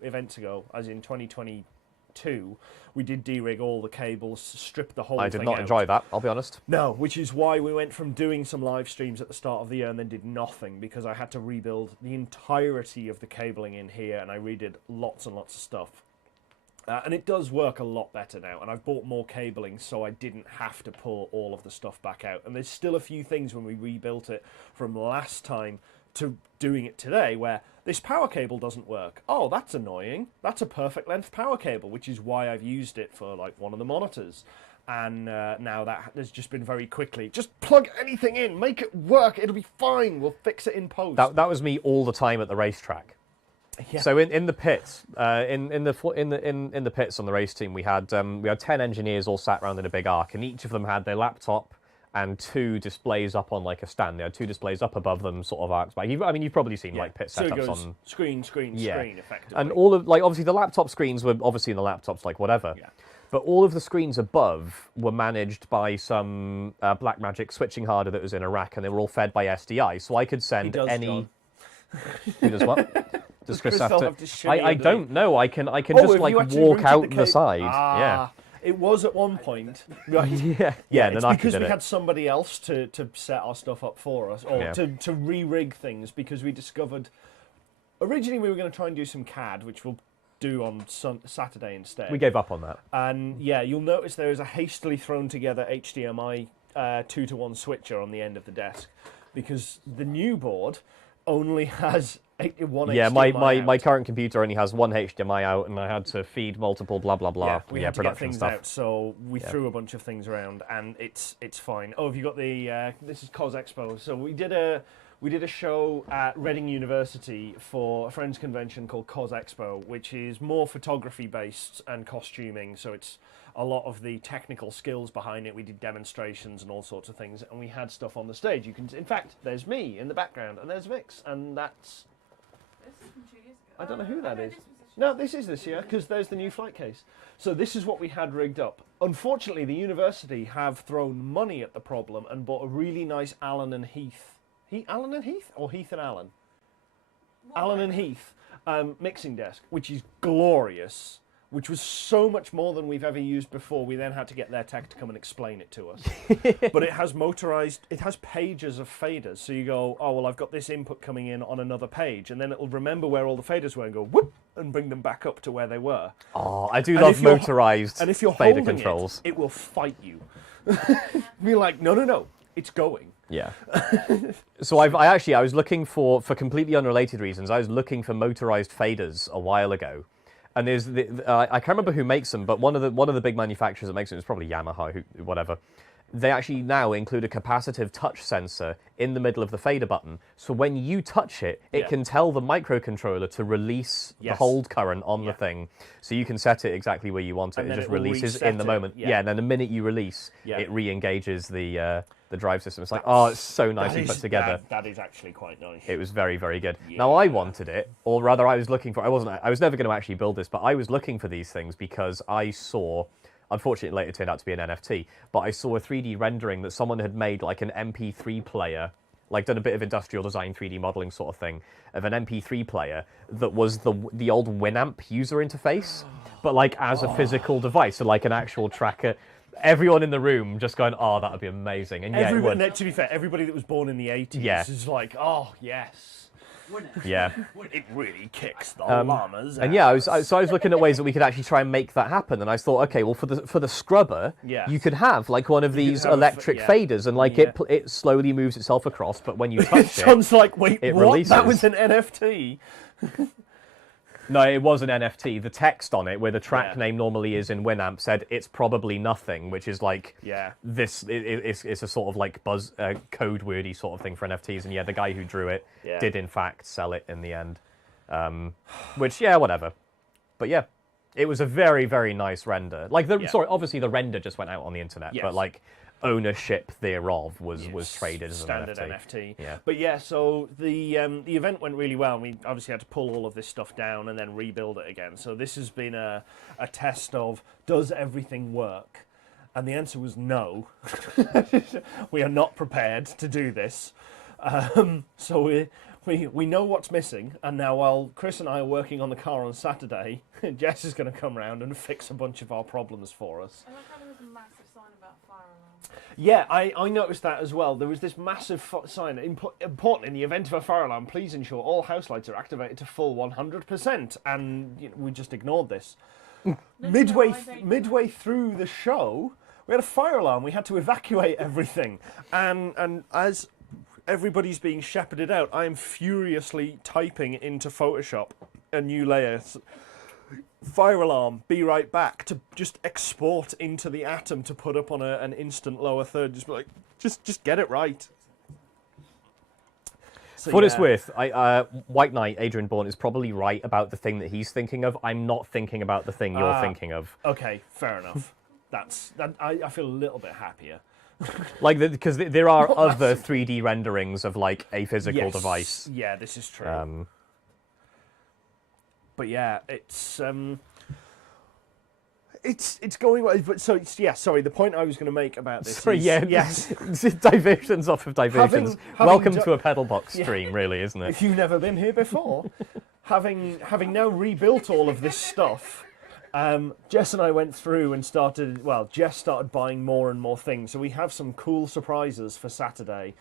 events ago, as in 2022, we did de-rig all the cables, strip the whole thing I did not out. enjoy that, I'll be honest. No, which is why we went from doing some live streams at the start of the year and then did nothing, because I had to rebuild the entirety of the cabling in here, and I redid lots and lots of stuff. And it does work a lot better now, and I've bought more cabling so I didn't have to pull all of the stuff back out. And there's still a few things when we rebuilt it from last time to doing it today where this power cable doesn't work. Oh, that's annoying. That's a perfect length power cable, which is why I've used it for like one of the monitors. And now that has just been very quickly, just plug anything in, make it work, it'll be fine, we'll fix it in post. That was me all the time at the racetrack. Yeah. So in the pits, in the pits on the race team, we had 10 engineers all sat around in a big arc, and each of them had their laptop and 2 displays up on like a stand. They had 2 displays up above them, sort of arcs back. You've probably seen like pit So it setups goes on screen, effectively. and all of like obviously the laptop screens were obviously in the laptops like whatever. Yeah. But all of the screens above were managed by some Blackmagic switching hardware that was in a rack, and they were all fed by SDI. So I could send does, any. John. Who does what? Does Chris have Crystal to? shimmy I under don't know. I can Oh, just have like you actually walk routed out the the cable? side. Ah, it was at one point. Right. Yeah. And it's then I because did we it. had somebody else to set our stuff up for us, or Yeah. to re-rig things, because we discovered originally we were going to try and do some CAD, which we'll do on Saturday instead. We gave up on that. And yeah, you'll notice there is a hastily thrown together HDMI 2-to-1 switcher on the end of the desk, because the new board only has one Yeah, HDMI my out. current computer only has one HDMI out, and I had to feed multiple blah blah blah. Yeah, we had to get production things stuff. out, so we threw a bunch of things around, and it's fine. Oh, have you got the? This is Cos Expo. So we did a show at Reading University for a friends convention called Cos Expo, which is more photography based and costuming. So it's a lot of the technical skills behind it. We did demonstrations and all sorts of things, and we had stuff on the stage. You can, in fact, there's me in the background, and there's Vix, and that's. This is from 2 years ago. I don't know who that is. This was this No, this is this year, because there's the new flight case. So this is what we had rigged up. Unfortunately, the university have thrown money at the problem and bought a really nice Allen and Heath. Allen and Heath? Or Heath and Allen? What Allen way? and Heath mixing desk, which is glorious. which was so much more than we've ever used before. We then had to get their tech to come and explain it to us. But it has it has pages of faders. So you go, oh, well, I've got this input coming in on another page, and then it'll remember where all the faders were and go, whoop, and bring them back up to where they were. Oh, I do love motorized and if you're fader holding controls. it will fight you. Be like, no, it's going. Yeah. So I was looking for completely unrelated reasons. I was looking for motorized faders a while ago. And there's I can't remember who makes them, but one of the big manufacturers that makes them is probably Yamaha, whatever. They actually now include a capacitive touch sensor in the middle of the fader button. So when you touch it, it can tell the microcontroller to release the hold current on the thing. So you can set it exactly where you want it. It just releases in the moment. Yeah, and then the minute you release, it re-engages the drive system. It's like, oh, it's so nicely put together. That is actually quite nice. It was very, very good. Yeah. Now, I wanted it, or rather I was looking for, I was never going to actually build this, but I was looking for these things because I saw, unfortunately later turned out to be an NFT, but I saw a 3D rendering that someone had made like an MP3 player, like done a bit of industrial design 3D modeling sort of thing, of an MP3 player that was the old Winamp user interface, but like as a physical device, so like an actual tracker. Everyone in the room just going, oh, that would be amazing. And yeah, it would. To be fair, everybody that was born in the 80s is like, oh, yes. Yeah. It really kicks the llamas. And yeah, I was looking at ways that we could actually try and make that happen. And I thought, okay, well, for the scrubber, you could have like one of these electric faders, and like it slowly moves itself across. But when you touch it, John's like, wait, it what? releases. That was an NFT. No, it was an NFT. The text on it, where the track name normally is in Winamp, said it's probably nothing, which is like this. It's a sort of like code wordy sort of thing for NFTs. And yeah, the guy who drew it did in fact sell it in the end. Which whatever. But yeah, it was a very, very nice render. Like obviously the render just went out on the internet, but like ownership thereof was traded as an standard NFT. Yeah. But yeah, so the event went really well. We obviously had to pull all of this stuff down and then rebuild it again. So this has been a test of, does everything work? And the answer was no. We are not prepared to do this. So we know what's missing, and now while Chris and I are working on the car on Saturday, Jess is going to come round and fix a bunch of our problems for us. I like how there was a massive sign about fire alarm. Yeah, I noticed that as well. There was this massive sign. Important, in the event of a fire alarm, please ensure all house lights are activated to full 100%. And we just ignored this. Midway through the show, we had a fire alarm. We had to evacuate everything. And as everybody's being shepherded out, I am furiously typing into Photoshop a new layer. Fire alarm, be right back, to just export into the Atom to put up on an instant lower third. Just be like, just get it right. So, for what it's worth, White Knight, Adrian Bourne, is probably right about the thing that he's thinking of. I'm not thinking about the thing you're thinking of. Okay, fair enough. I feel a little bit happier. Like, because there are other 3D renderings of like a physical device. Yeah, this is true. But yeah, it's going well. But sorry. The point I was going to make about this. Diversions off of diversions. Welcome to a PedalBox stream, really, isn't it? If you've never been here before, having now rebuilt all of this stuff, Jess and I went through and started. Well, Jess started buying more and more things, so we have some cool surprises for Saturday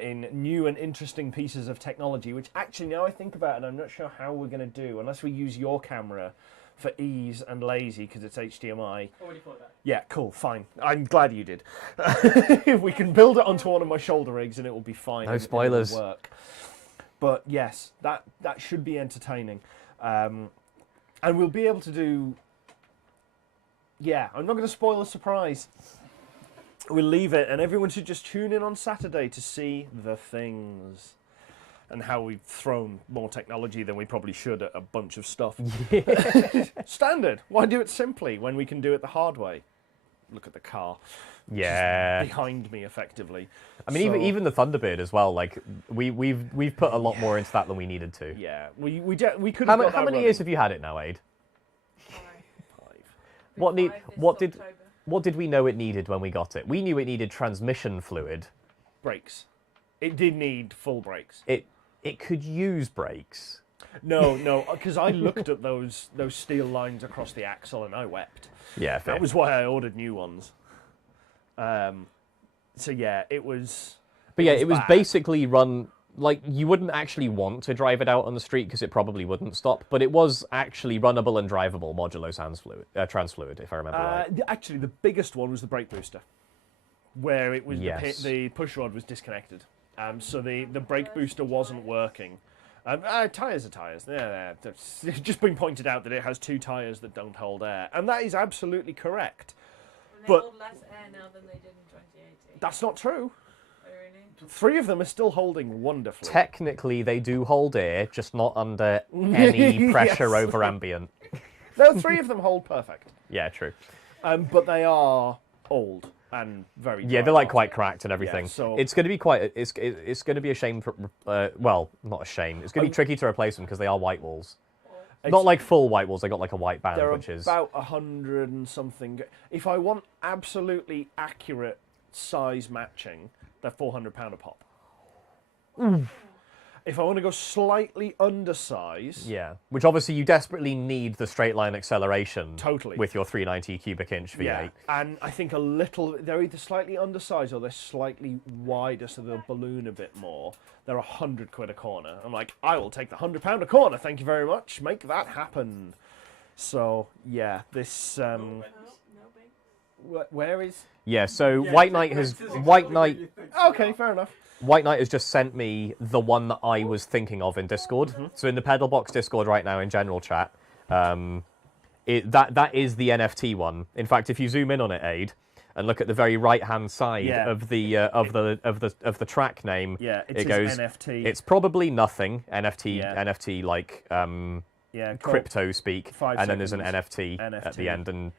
in new and interesting pieces of technology. Which actually, now I think about it, I'm not sure how we're going to do unless we use your camera for ease and lazy because it's HDMI. Already thought that. Yeah, cool, fine. I'm glad you did. We can build it onto one of my shoulder rigs and it will be fine. No spoilers. It will work. But yes, that should be entertaining. And we'll be able to do... Yeah, I'm not going to spoil the surprise. We'll leave it, and everyone should just tune in on Saturday to see the things. And how we've thrown more technology than we probably should at a bunch of stuff. Yeah. Standard. Why do it simply when we can do it the hard way? Look at the car. Yeah. Behind me, effectively. I mean, even the Thunderbird as well. Like we've put a lot more into that than we needed to. Yeah, we could. How many years have you had it now, Aid? 5. What did we know it needed when we got it? We knew it needed transmission fluid. Brakes. It did need full brakes. It could use brakes. No, because I looked at those steel lines across the axle and I wept. Yeah, fair. That was why I ordered new ones. So yeah, it was. But yeah, it was bad. basically run like you wouldn't actually want to drive it out on the street because it probably wouldn't stop. But it was actually runnable and drivable modulo trans fluid, if I remember right. Actually, the biggest one was the brake booster, where it was Yes. the push rod was disconnected. So the brake booster wasn't working. Tyres are tyres. It's just been pointed out that it has 2 tyres that don't hold air, and that is absolutely correct. And they But- hold less air now than they did in 2018. That's not true. Oh, really? 3 of them are still holding wonderfully. Technically, they do hold air, just not under any pressure Yes. over ambient. No, 3 of them hold perfect. Yeah, true. But they are old and very. Yeah, dry they're like rot. quite cracked and everything. Yeah, so- It's going to be quite. It's going to be a shame. Well, not a shame. It's going to be tricky to replace them because they are white walls. Not like full white walls. They got like a white band, They're which is about 100 and something. If I want absolutely accurate size matching, they're £400 a pop. If I want to go slightly undersize, yeah. Which obviously you desperately need the straight line acceleration. Totally. With your 390 cubic inch V8. yeah, and I think they're either slightly undersized or they're slightly wider, so they'll balloon a bit more. They're £100 a corner. I'm like, I will take the £100 a corner. Thank you very much. Make that happen. So yeah, this No big. where is? Yeah. So White Knight has Okay, fair enough. White Knight has just sent me the one that I was thinking of in Discord. So in the PedalBox Discord right now in general chat, that is the NFT one. In fact, if you zoom in on it, Aid, and look at the very right hand side Yeah. of the track name, Yeah, it it says goes NFT. It's probably nothing NFT Yeah. NFT like Yeah, crypto speak, 5 and then there's an seconds. NFT at the end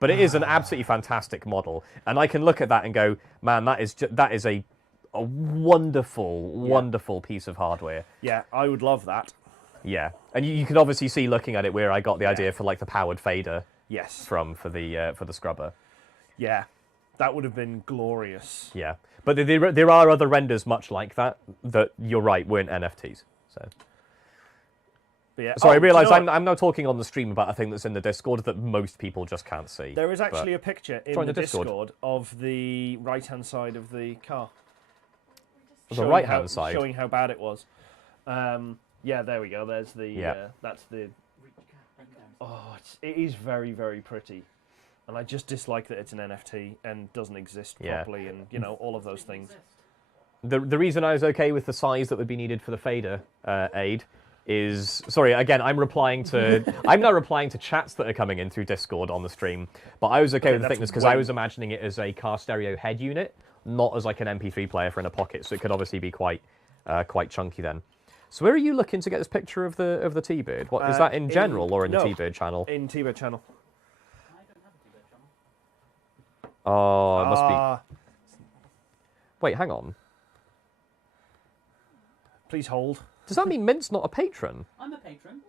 but it is an absolutely fantastic model, and I can look at that and go, man, that is a wonderful piece of hardware. Yeah, I would love that. Yeah, and you can obviously see looking at it where I got the idea for like the powered fader Yes. for the scrubber. Yeah, that would have been glorious. Yeah, but there are other renders much like that you're right weren't NFTs. So. But yeah. So I do you realise know what? I'm now talking on the stream about a thing that's in the Discord that most people just can't see. There is actually a picture in Join the the Discord. Discord of the right-hand side of the car. The Showing right-hand how- side? Showing how bad it was. Yeah, there we go. There's the. Yeah. That's the. Oh, it is very, very pretty. And I just dislike that it's an NFT and doesn't exist Yeah. properly, and all of those things. The reason I was okay with the size that would be needed for the fader aid is, sorry, again, I'm now replying to chats that are coming in through Discord on the stream, but I was okay with the that's thickness because I was imagining it as a car stereo head unit, not as like an MP3 player for in a pocket, so it could obviously be quite chunky then. So where are you looking to get this picture of the T-Bird? What is that in general or in the no, T-Bird channel? In T-Bird channel. I don't have a T-Bird channel. Oh, it must be. Wait, hang on. Please hold. Does that mean Mint's not a patron? I'm a patron.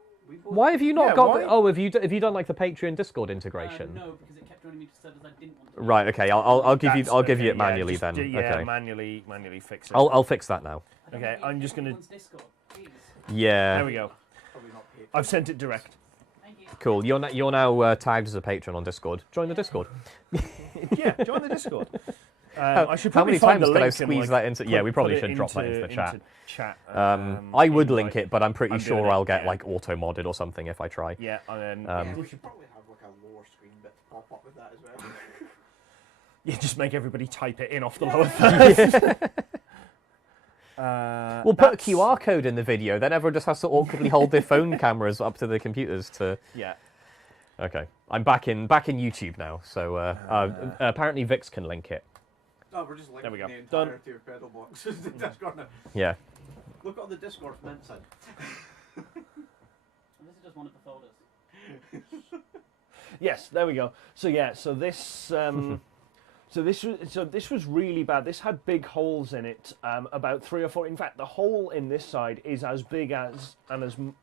Why have you not Yeah, got? why? Have you done like the Patreon Discord integration? No, because it kept running me to servers I didn't want to. Right. Okay. I'll give you. That's I'll give you okay, it manually just then. do- Okay. manually fix it. I'll fix that now. I don't Okay, think I'm just gonna- anyone's Discord, please. Yeah. There we go. Probably not paid. I've sent it direct. Thank you. Cool. You're now tagged as a patron on Discord. Join the Discord. Yeah, join the Discord. I should How probably many find times the can I link and, squeeze that into? Yeah, we probably should drop that into the chat. I would link it, but I'm pretty I'm sure doing it, I'll get yeah. like auto modded or something if I try. Yeah, and then Yeah, we should probably have like a lower screen bit to pop up with that as well. yeah, just make everybody type it in off the lower third. We'll put a QR code in the video, then everyone just has to awkwardly hold their phone cameras up to the computers to. Yeah. Okay, I'm back in YouTube now, so apparently Vix can link it. No, we're just linking we go. the Done. entirety of PedalBox to the Discord now. Yeah. Look on the Discord Mint side. And this is just one of the folders. Yes, there we go. So yeah, so this this was really bad. This had big holes in it, about 3 or 4. In fact, the hole in this side is as big as,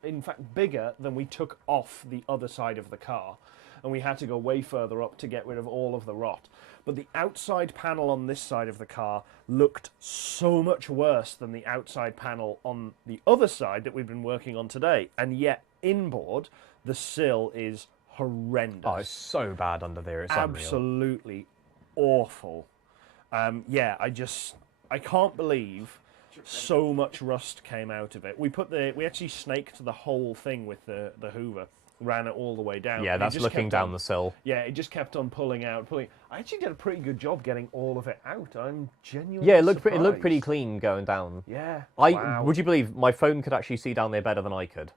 in fact, bigger than we took off the other side of the car. and we had to go way further up to get rid of all of the rot. But the outside panel on this side of the car looked so much worse than the outside panel on the other side that we've been working on today. And yet, inboard, the sill is horrendous. Oh, it's so bad under there. It's unreal. Absolutely awful. Yeah, I can't believe so much rust came out of it. We actually snaked the whole thing with the Hoover, ran it all the way down. Yeah, that's looking down the sill. Yeah, it just kept on pulling out. I actually did a pretty good job getting all of it out. I'm genuinely Yeah, it surprised. looked pretty clean going down. Yeah. Would you believe my phone could actually see down there better than I could?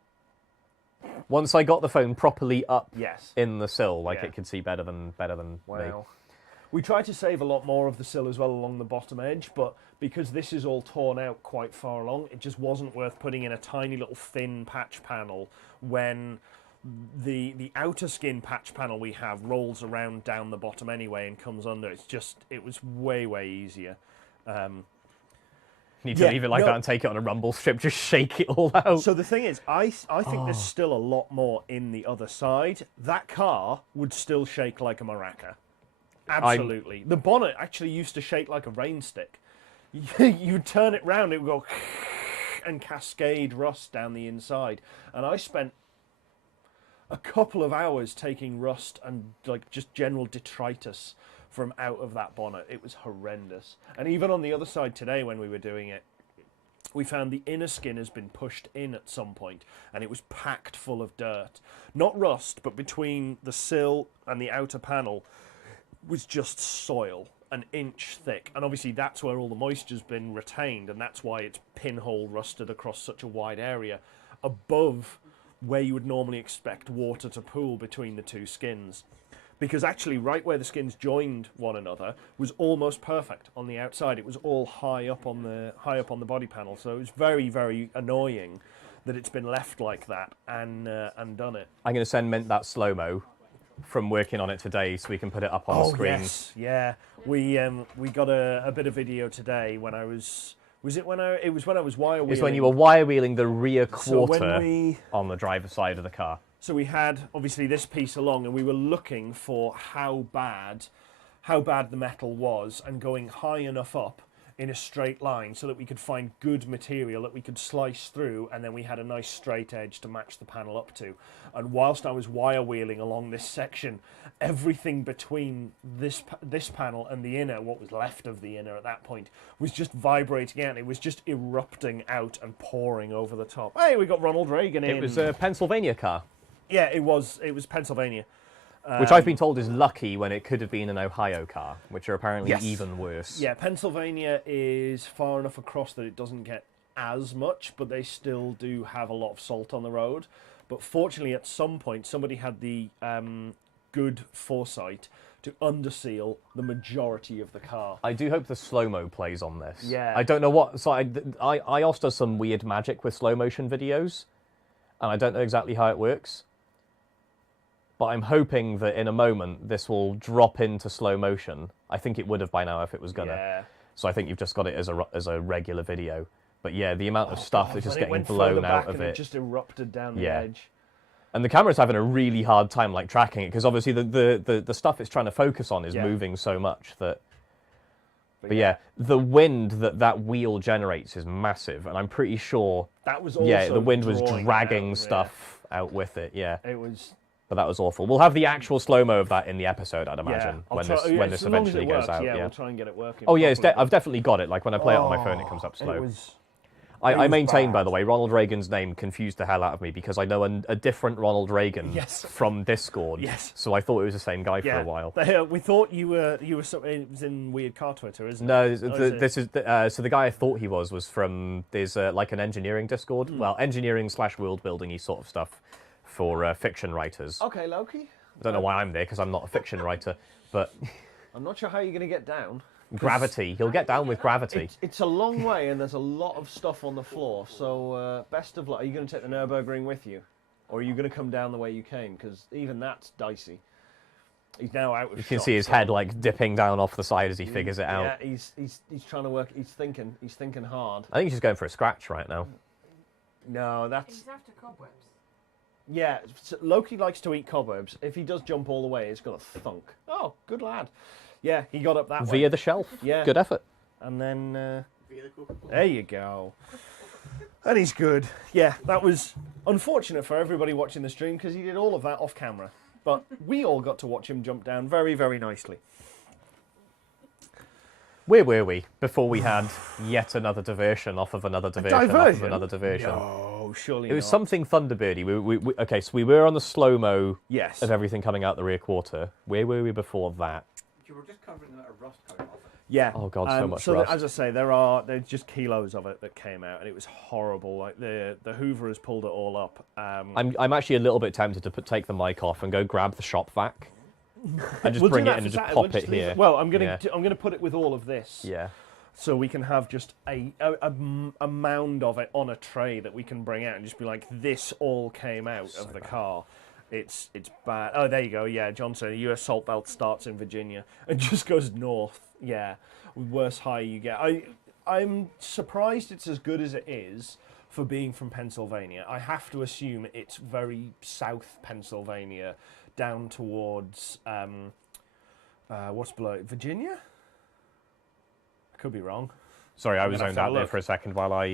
Once I got the phone properly up in the sill, like it could see better than me. We tried to save a lot more of the sill as well along the bottom edge, but because this is all torn out quite far along, it just wasn't worth putting in a tiny little thin patch panel when the outer skin patch panel we have rolls around down the bottom anyway and comes under. It was way easier. Need to leave it like that and take it on a rumble strip, just shake it all out. So the thing is, I think there's still a lot more in the other side. That car would still shake like a maraca. Absolutely. The bonnet actually used to shake like a rain stick. You'd turn it round, it would go and cascade rust down the inside. And I spent a couple of hours taking rust and like just general detritus from out of that bonnet. It was horrendous. And even on the other side today when we were doing it, we found the inner skin has been pushed in at some point and it was packed full of dirt. Not rust, but between the sill and the outer panel was just soil, an inch thick. And obviously that's where all the moisture's been retained, and that's why it's pinhole rusted across such a wide area above where you would normally expect water to pool between the two skins. Because actually right where the skins joined one another was almost perfect on the outside. It was all high up on the body panel, so it was very annoying that it's been left like that and done it. I'm going to send Mint that slow-mo from working on it today so we can put it up on the screen. Yes, yeah. We got a bit of video today when I was... it when I was wire wheeling? It's when you were wire wheeling the rear So quarter when on the driver's side of the car. So we had obviously this piece along, and we were looking for how bad the metal was, and going high enough up in a straight line so that we could find good material that we could slice through, and then we had a nice straight edge to match the panel up to. And whilst I was wire wheeling along this section, everything between this panel and the inner, what was left of the inner at that point, was just vibrating out. It was just erupting out and pouring over the top. Hey, we got Ronald Reagan in. It was a Pennsylvania car. Yeah, it was Pennsylvania. Which I've been told is lucky when it could have been an Ohio car, which are apparently even worse. Yeah, Pennsylvania is far enough across that it doesn't get as much, but they still do have a lot of salt on the road. But fortunately, at some point, somebody had the good foresight to underseal the majority of the car. I do hope the slow-mo plays on this. Yeah. I don't know what... So iOS does some weird magic with slow-motion videos, and I don't know exactly how it works. But I'm hoping that in a moment this will drop into slow motion. I think it would have by now if it was gonna. Yeah. So I think you've just got it as a regular video. But yeah, the amount of stuff that's just When it getting went blown further out back of and it. just erupted down the Yeah. edge. And the camera's having a really hard time like tracking it because obviously the stuff it's trying to focus on is moving so much that. But yeah, the wind that wheel generates is massive, and I'm pretty sure. That was also the wind was drawing dragging out, stuff out with it. Yeah. It was. But that was awful. We'll have the actual slow-mo of that in the episode, I'd imagine, when this eventually goes out. Yeah, we'll try and get it working. Oh yeah, I've definitely got it. Like when I play it on my phone, it comes up slow. I maintain, by the way, Ronald Reagan's name confused the hell out of me because I know a different Ronald Reagan from Discord. Yes. So I thought it was the same guy for a while. We thought you were it was in Weird Car Twitter, isn't No, it? so the guy I thought he was from, there's like an engineering Discord. Well, engineering / world building-y sort of stuff for fiction writers. Okay, Loki. I don't know why I'm there because I'm not a fiction writer, but... I'm not sure how you're going to get down. Gravity. He'll get down with gravity. It's a long way and there's a lot of stuff on the floor, so best of luck. Are you going to take the Nürburgring with you? Or are you going to come down the way you came? Because even that's dicey. He's now out of You can see his head like dipping down off the side as he figures it out. Yeah, he's trying to work, he's thinking hard. I think he's just going for a scratch right now. No, that's... He's after cobwebs. Yeah, Loki likes to eat cobwebs. If he does jump all the way, it's got a thunk. Oh, good lad. Yeah, he got up that way. Via the shelf. Yeah. Good effort. And then, Via the Coca-Cola. there you go. And he's good. Yeah, that was unfortunate for everybody watching the stream because he did all of that off camera. But we all got to watch him jump down very, very nicely. Where were we before we had yet another diversion off of another diversion off of another diversion? No, surely It was not. something Thunderbirdy. Okay, so we were on the slow-mo Yes. of everything coming out the rear quarter. Where were we before that? You were just covering the amount of rust coming off it. Yeah. Oh, God, so much so rust. as I say, there's just kilos of it that came out, and it was horrible. Like the Hoover has pulled it all up. I'm actually a little bit tempted to take the mic off and go grab the shop vac and just We'll bring do it that in and for just Saturday. pop We'll just it leave here. Well, I'm gonna Yeah. I'm gonna put it with all of this. Yeah. So we can have just a mound of it on a tray that we can bring out and just be like, this all came out of the car. It's bad. Oh, there you go. Yeah, John said the U.S. salt belt starts in Virginia and just goes north. Yeah, worse high you get. I'm surprised it's as good as it is for being from Pennsylvania. I have to assume it's very South Pennsylvania, down towards what's below it? Virginia. I could be wrong. Sorry, I I'm was gonna have zoned to have out a there look. for a second while I...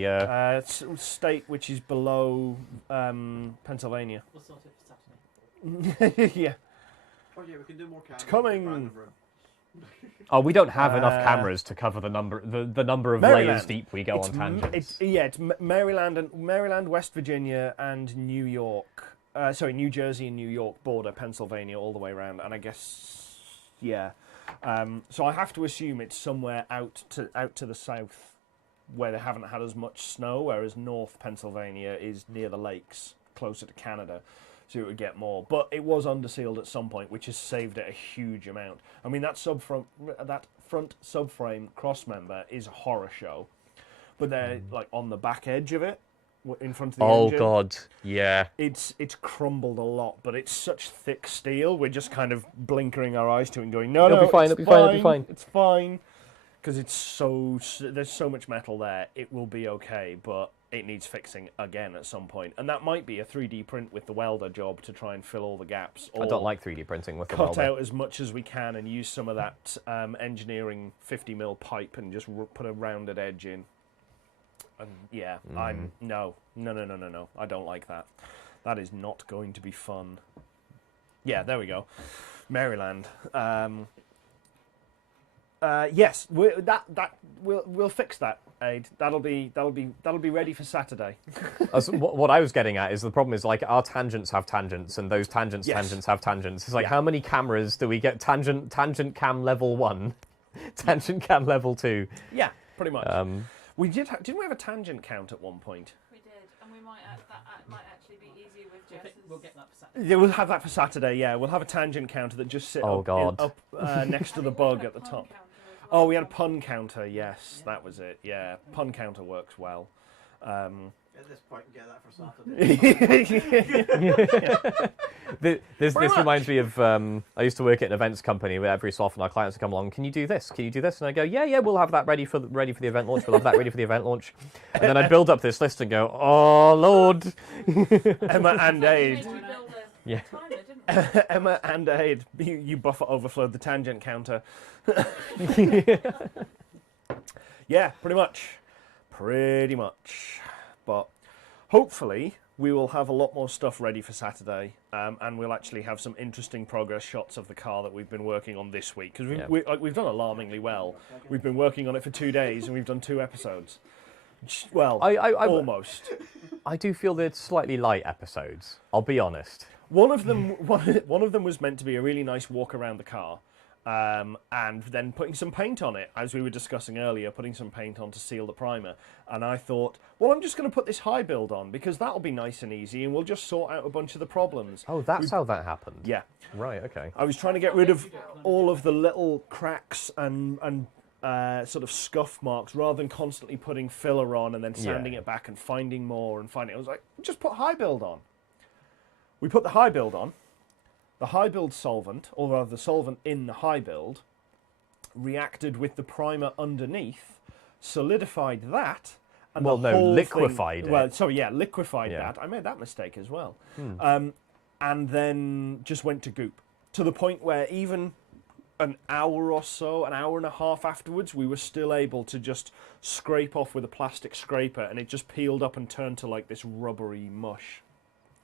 It's a state which is below Pennsylvania. We'll sort it for Saturday. Yeah. Oh yeah, we can do more cameras. coming. Random room. Oh, we don't have enough cameras to cover the number of Maryland. layers deep we go on tangents. It's Maryland, West Virginia, and New York. New Jersey and New York border Pennsylvania all the way around, and I guess so I have to assume it's somewhere out to the south where they haven't had as much snow, whereas North Pennsylvania is near the lakes, closer to Canada. So it would get more, but it was undersealed at some point, which has saved it a huge amount. I mean, that front subframe crossmember is a horror show, but they're like on the back edge of it, in front of the engine. Oh God, yeah. It's crumbled a lot, but it's such thick steel. We're just kind of blinkering our eyes to it and going, no, It'll be fine, it's it'll be fine, it'll be fine. It's fine, because there's so much metal there. It will be okay, but it needs fixing again at some point, and that might be a 3D print with the welder job to try and fill all the gaps. I don't like 3D printing with the Cut welder. out as much as we can and use some of that engineering 50mm pipe and just put a rounded edge in. And yeah, no. I don't like that. That is not going to be fun. Yeah, there we go. Maryland. Yes, we'll fix that, Aid. That'll be ready for Saturday. What I was getting at is the problem is like our tangents have tangents, and those tangents have tangents. It's like how many cameras do we get? Tangent cam level 1, tangent cam level 2. Yeah, pretty much. We didn't we have a tangent count at one point? We did, and we might that might actually be easier with I think Jess's. we'll get that for Saturday. Yeah, we'll have that for Saturday. Yeah, we'll have a tangent counter that just sits Oh, God. up next to the I think we bug had a at the pun top. counter as well. Oh, we had a pun counter. Yes, that was it. Yeah, pun counter works well. At this point, get that for Saturday. This Very reminds me of I used to work at an events company where every so often our clients would come along. Can you do this? Can you do this? And I go, yeah, we'll have that ready for the event launch. We'll have that ready for the event launch. And then I'd build up this list and go, oh Lord. Emma and We Aid. made you build a Yeah. timer, didn't we? Emma and Aid. You buffer overflowed the tangent counter. Yeah, pretty much. But hopefully we will have a lot more stuff ready for Saturday, and we'll actually have some interesting progress shots of the car that we've been working on this week, because we've done alarmingly well. We've been working on it for 2 days and we've done 2 episodes. Well, almost. I do feel they're slightly light episodes. I'll be honest. One of them was meant to be a really nice walk around the car, and then putting some paint on it, as we were discussing earlier, putting some paint on to seal the primer. And I thought, well, I'm just going to put this high build on because that'll be nice and easy, and we'll just sort out a bunch of the problems. Oh, that's how that happened. Yeah, Right. Okay. I was trying to get rid of all of the little cracks and sort of scuff marks, rather than constantly putting filler on and then sanding it back and finding more and finding. I was like, just put high build on. We put the high build on. The high build solvent, or rather the solvent in the high build, reacted with the primer underneath, solidified that, And Well, the no, whole liquefied thing, Well, it. sorry, yeah, liquefied Yeah. that. I made that mistake as well. Hmm. And then just went to goop. To the point where even an hour or so, an hour and a half afterwards, we were still able to just scrape off with a plastic scraper, and it just peeled up and turned to like this rubbery mush.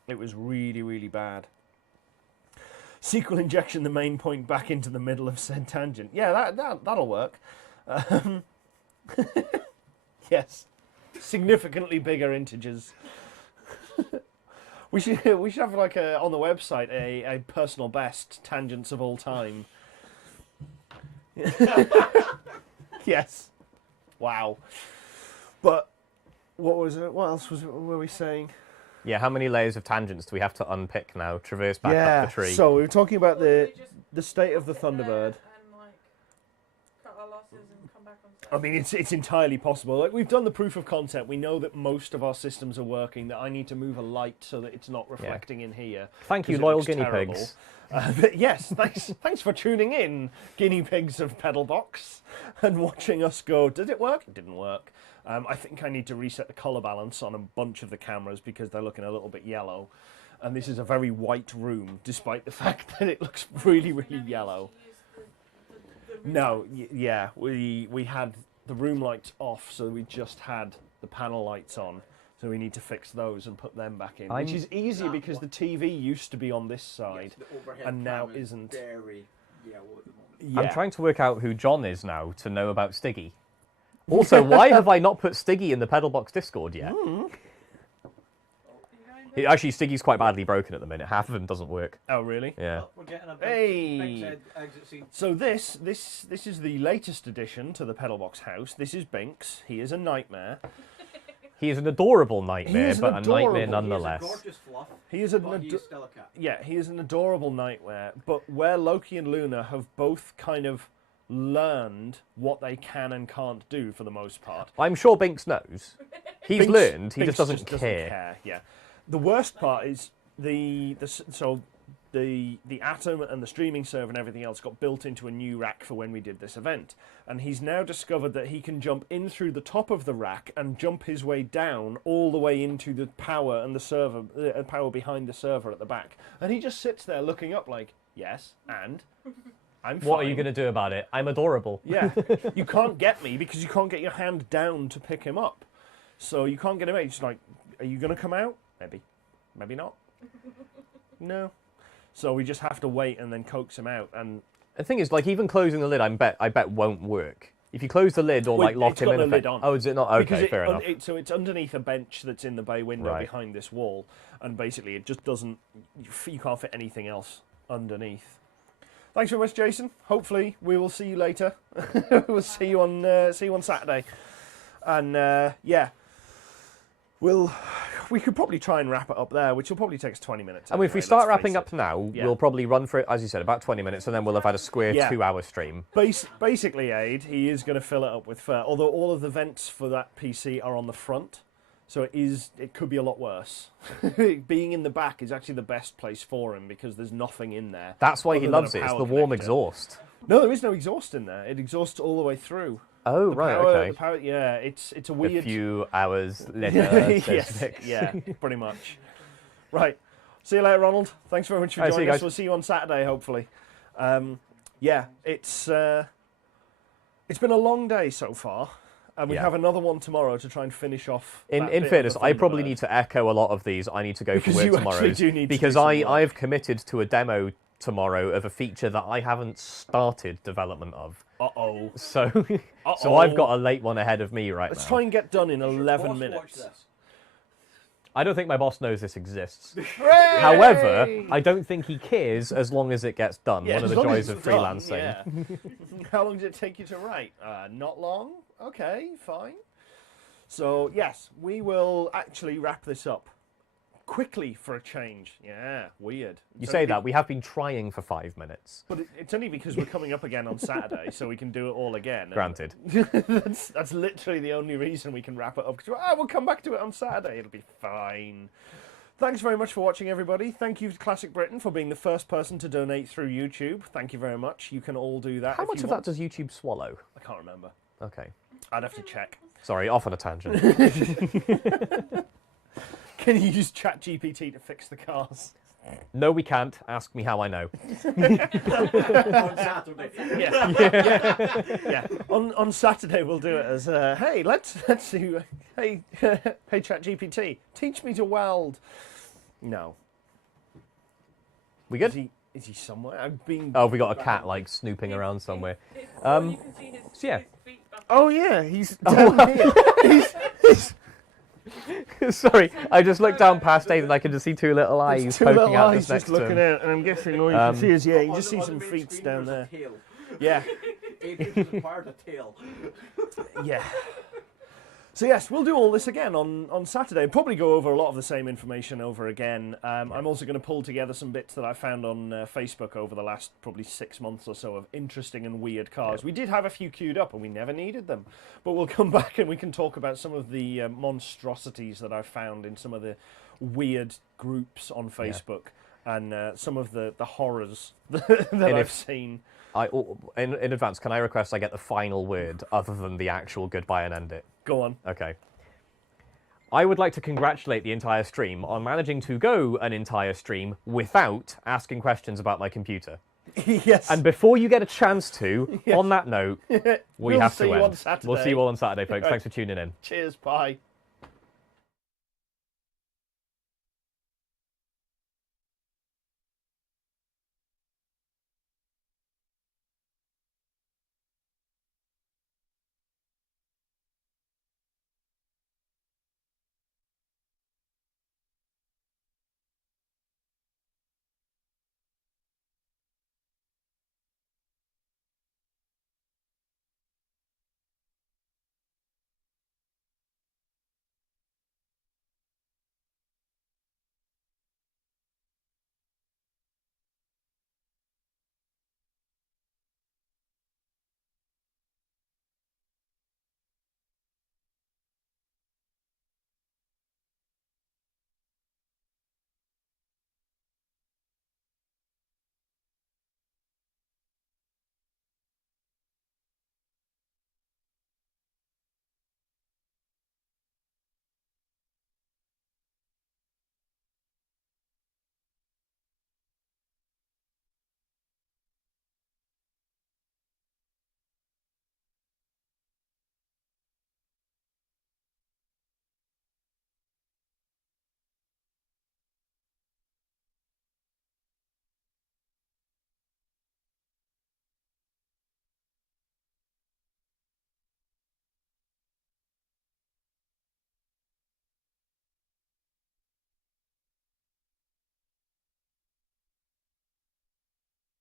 It was really, really bad. SQL injection the main point back into the middle of said tangent. Yeah, that'll work. Yes. Significantly bigger integers. we should have like on the website a personal best tangents of all time. Yes. Wow. But what was it? What else were we saying? Yeah, how many layers of tangents do we have to unpick now? Traverse back up the tree. So we were talking about Well, we just the state of the sit there Thunderbird. And like cut our losses and come back on set. I mean, it's entirely possible. Like, we've done the proof of concept. We know that most of our systems are working. That I need to move a light so that it's not reflecting in here. Thank you, 'cause it loyal looks guinea terrible. pigs. But yes, thanks for tuning in, guinea pigs of PedalBox, and watching us go. Did it work? It didn't work. I think I need to reset the color balance on a bunch of the cameras because they're looking a little bit yellow. And this is a very white room, despite the fact that it looks really, really yellow. No, yeah, we had the room lights off, so we just had the panel lights on. So we need to fix those and put them back in, which is easier because the TV used to be on this side, Yes, the overhead and now cam is isn't. very yellow at the moment. Yeah. I'm trying to work out who John is now to know about Stiggy. Also, why have I not put Stiggy in the PedalBox Discord yet? Actually, Stiggy's quite badly broken at the minute. Half of him doesn't work. Oh, really? Yeah. We're getting a Hey! big exit scene. So this is the latest addition to the PedalBox house. This is Binks. He is a nightmare. He is an adorable nightmare, is an but a nightmare adorable- He is a nonetheless. gorgeous fluff, He is a but he is still a cat. Yeah, he is an adorable nightmare. But where Loki and Luna have both kind of learned what they can and can't do for the most part. I'm sure Binks knows. He's Binks- learned. He Binks just doesn't care. Yeah. The worst part is the Atom and the streaming server and everything else got built into a new rack for when we did this event, and he's now discovered that he can jump in through the top of the rack and jump his way down all the way into the power and the server, power behind the server at the back, and he just sits there looking up like, yes, and I'm fine. What are you going to do about it? I'm adorable. Yeah, you can't get me because you can't get your hand down to pick him up. So you can't get him out. It's like, are you going to come out? Maybe. Maybe not. No. So we just have to wait and then coax him out. And The thing is, like, even closing the lid, I bet won't work. If you close the lid or Well, like lock it's him got in the a lid fa- on. Oh, is it not? Okay, because fair enough. So it's underneath a bench that's in the bay window Right. behind this wall, and basically it just doesn't. You can't fit anything else underneath. Thanks very much, Jason. Hopefully we will see you later. We'll see you on Saturday, and yeah, we could probably try and wrap it up there, which will probably take us 20 minutes. I mean, if we anyway, start let's wrapping face up it. now, Yeah. we'll probably run for, as you said, about 20 minutes, and then we'll have had a square Yeah. 2-hour stream. Basically, Aid, he is going to fill it up with fur. Although all of the vents for that PC are on the front, so it could be a lot worse. Being in the back is actually the best place for him because there's nothing in there. That's why he other than loves a it. It's power the warm connector. exhaust. No, there is no exhaust in there. It exhausts all the way through. Oh, The right, power- okay. The power, yeah, it's a A weird. few hours later. says Yes, Vix. yeah, pretty much. Right. See you later, Ronald. Thanks very much for All right, see joining you us. guys. We'll see you on Saturday, hopefully. Yeah, it's been a long day so far, and we Yeah. have another one tomorrow to try and finish off. In that bit of fairness, the I probably Thunderbird. need to echo a lot of these. I need to go Because for you work actually tomorrow. do need to because do some work. I've committed to a demo tomorrow of a feature that I haven't started development of. Uh-oh. So, Uh-oh. so I've got a late one ahead of me right Let's now. try and get done in Does your 11 boss watch minutes. this? I don't think my boss knows this exists. Hooray! However, I don't think he cares as long as it gets done. Yeah, One of as the long joys as of it's done, freelancing. yeah. How long did it take you to write? Not long. Okay, fine. So, yes, we will actually wrap this up quickly for a change. Yeah, weird. You It's say only that, we have been trying for 5 minutes. But it's only because we're coming up again on Saturday, so we can do it all again. Granted. that's literally the only reason we can wrap it up. Because we'll come back to it on Saturday. It'll be fine. Thanks very much for watching, everybody. Thank you to Classic Britain for being the first person to donate through YouTube. Thank you very much. You can all do that. How if much you of want. that does YouTube swallow? I can't remember. Okay. I'd have to check. Sorry, off on a tangent. Can you use ChatGPT to fix the cars? No, we can't. Ask me how I know. On Saturday. Yeah. On Saturday we'll do it as hey, let's see. Hey, ChatGPT, teach me to weld. No. We Is good? he somewhere? I've been. Oh, we got a cat like snooping around somewhere. You can see his, so yeah. his feet back. Oh yeah, he's down here. Sorry, I just looked down past Dave and I can just see two little eyes There's two poking little out eyes just next just looking to him. out, and I'm guessing all you can see is you On just see the some main feet screen down there's there. a tail. Yeah, Adrian's required a tail. yeah. So yes, we'll do all this again on Saturday. Probably go over a lot of the same information over again. I'm also going to pull together some bits that I found on Facebook over the last probably 6 months or so of interesting and weird cars. We did have a few queued up and we never needed them. But we'll come back and we can talk about some of the monstrosities that I found in some of the weird groups on Facebook and some of the horrors that I've seen. In advance, can I request I get the final word other than the actual goodbye and end it? Go on. Okay. I would like to congratulate the entire stream on managing to go an entire stream without asking questions about my computer. Yes. And before you get a chance to, on that note, we We'll have see to you end. on Saturday. We'll see you all on Saturday, folks. Right. Thanks for tuning in. Cheers. Bye.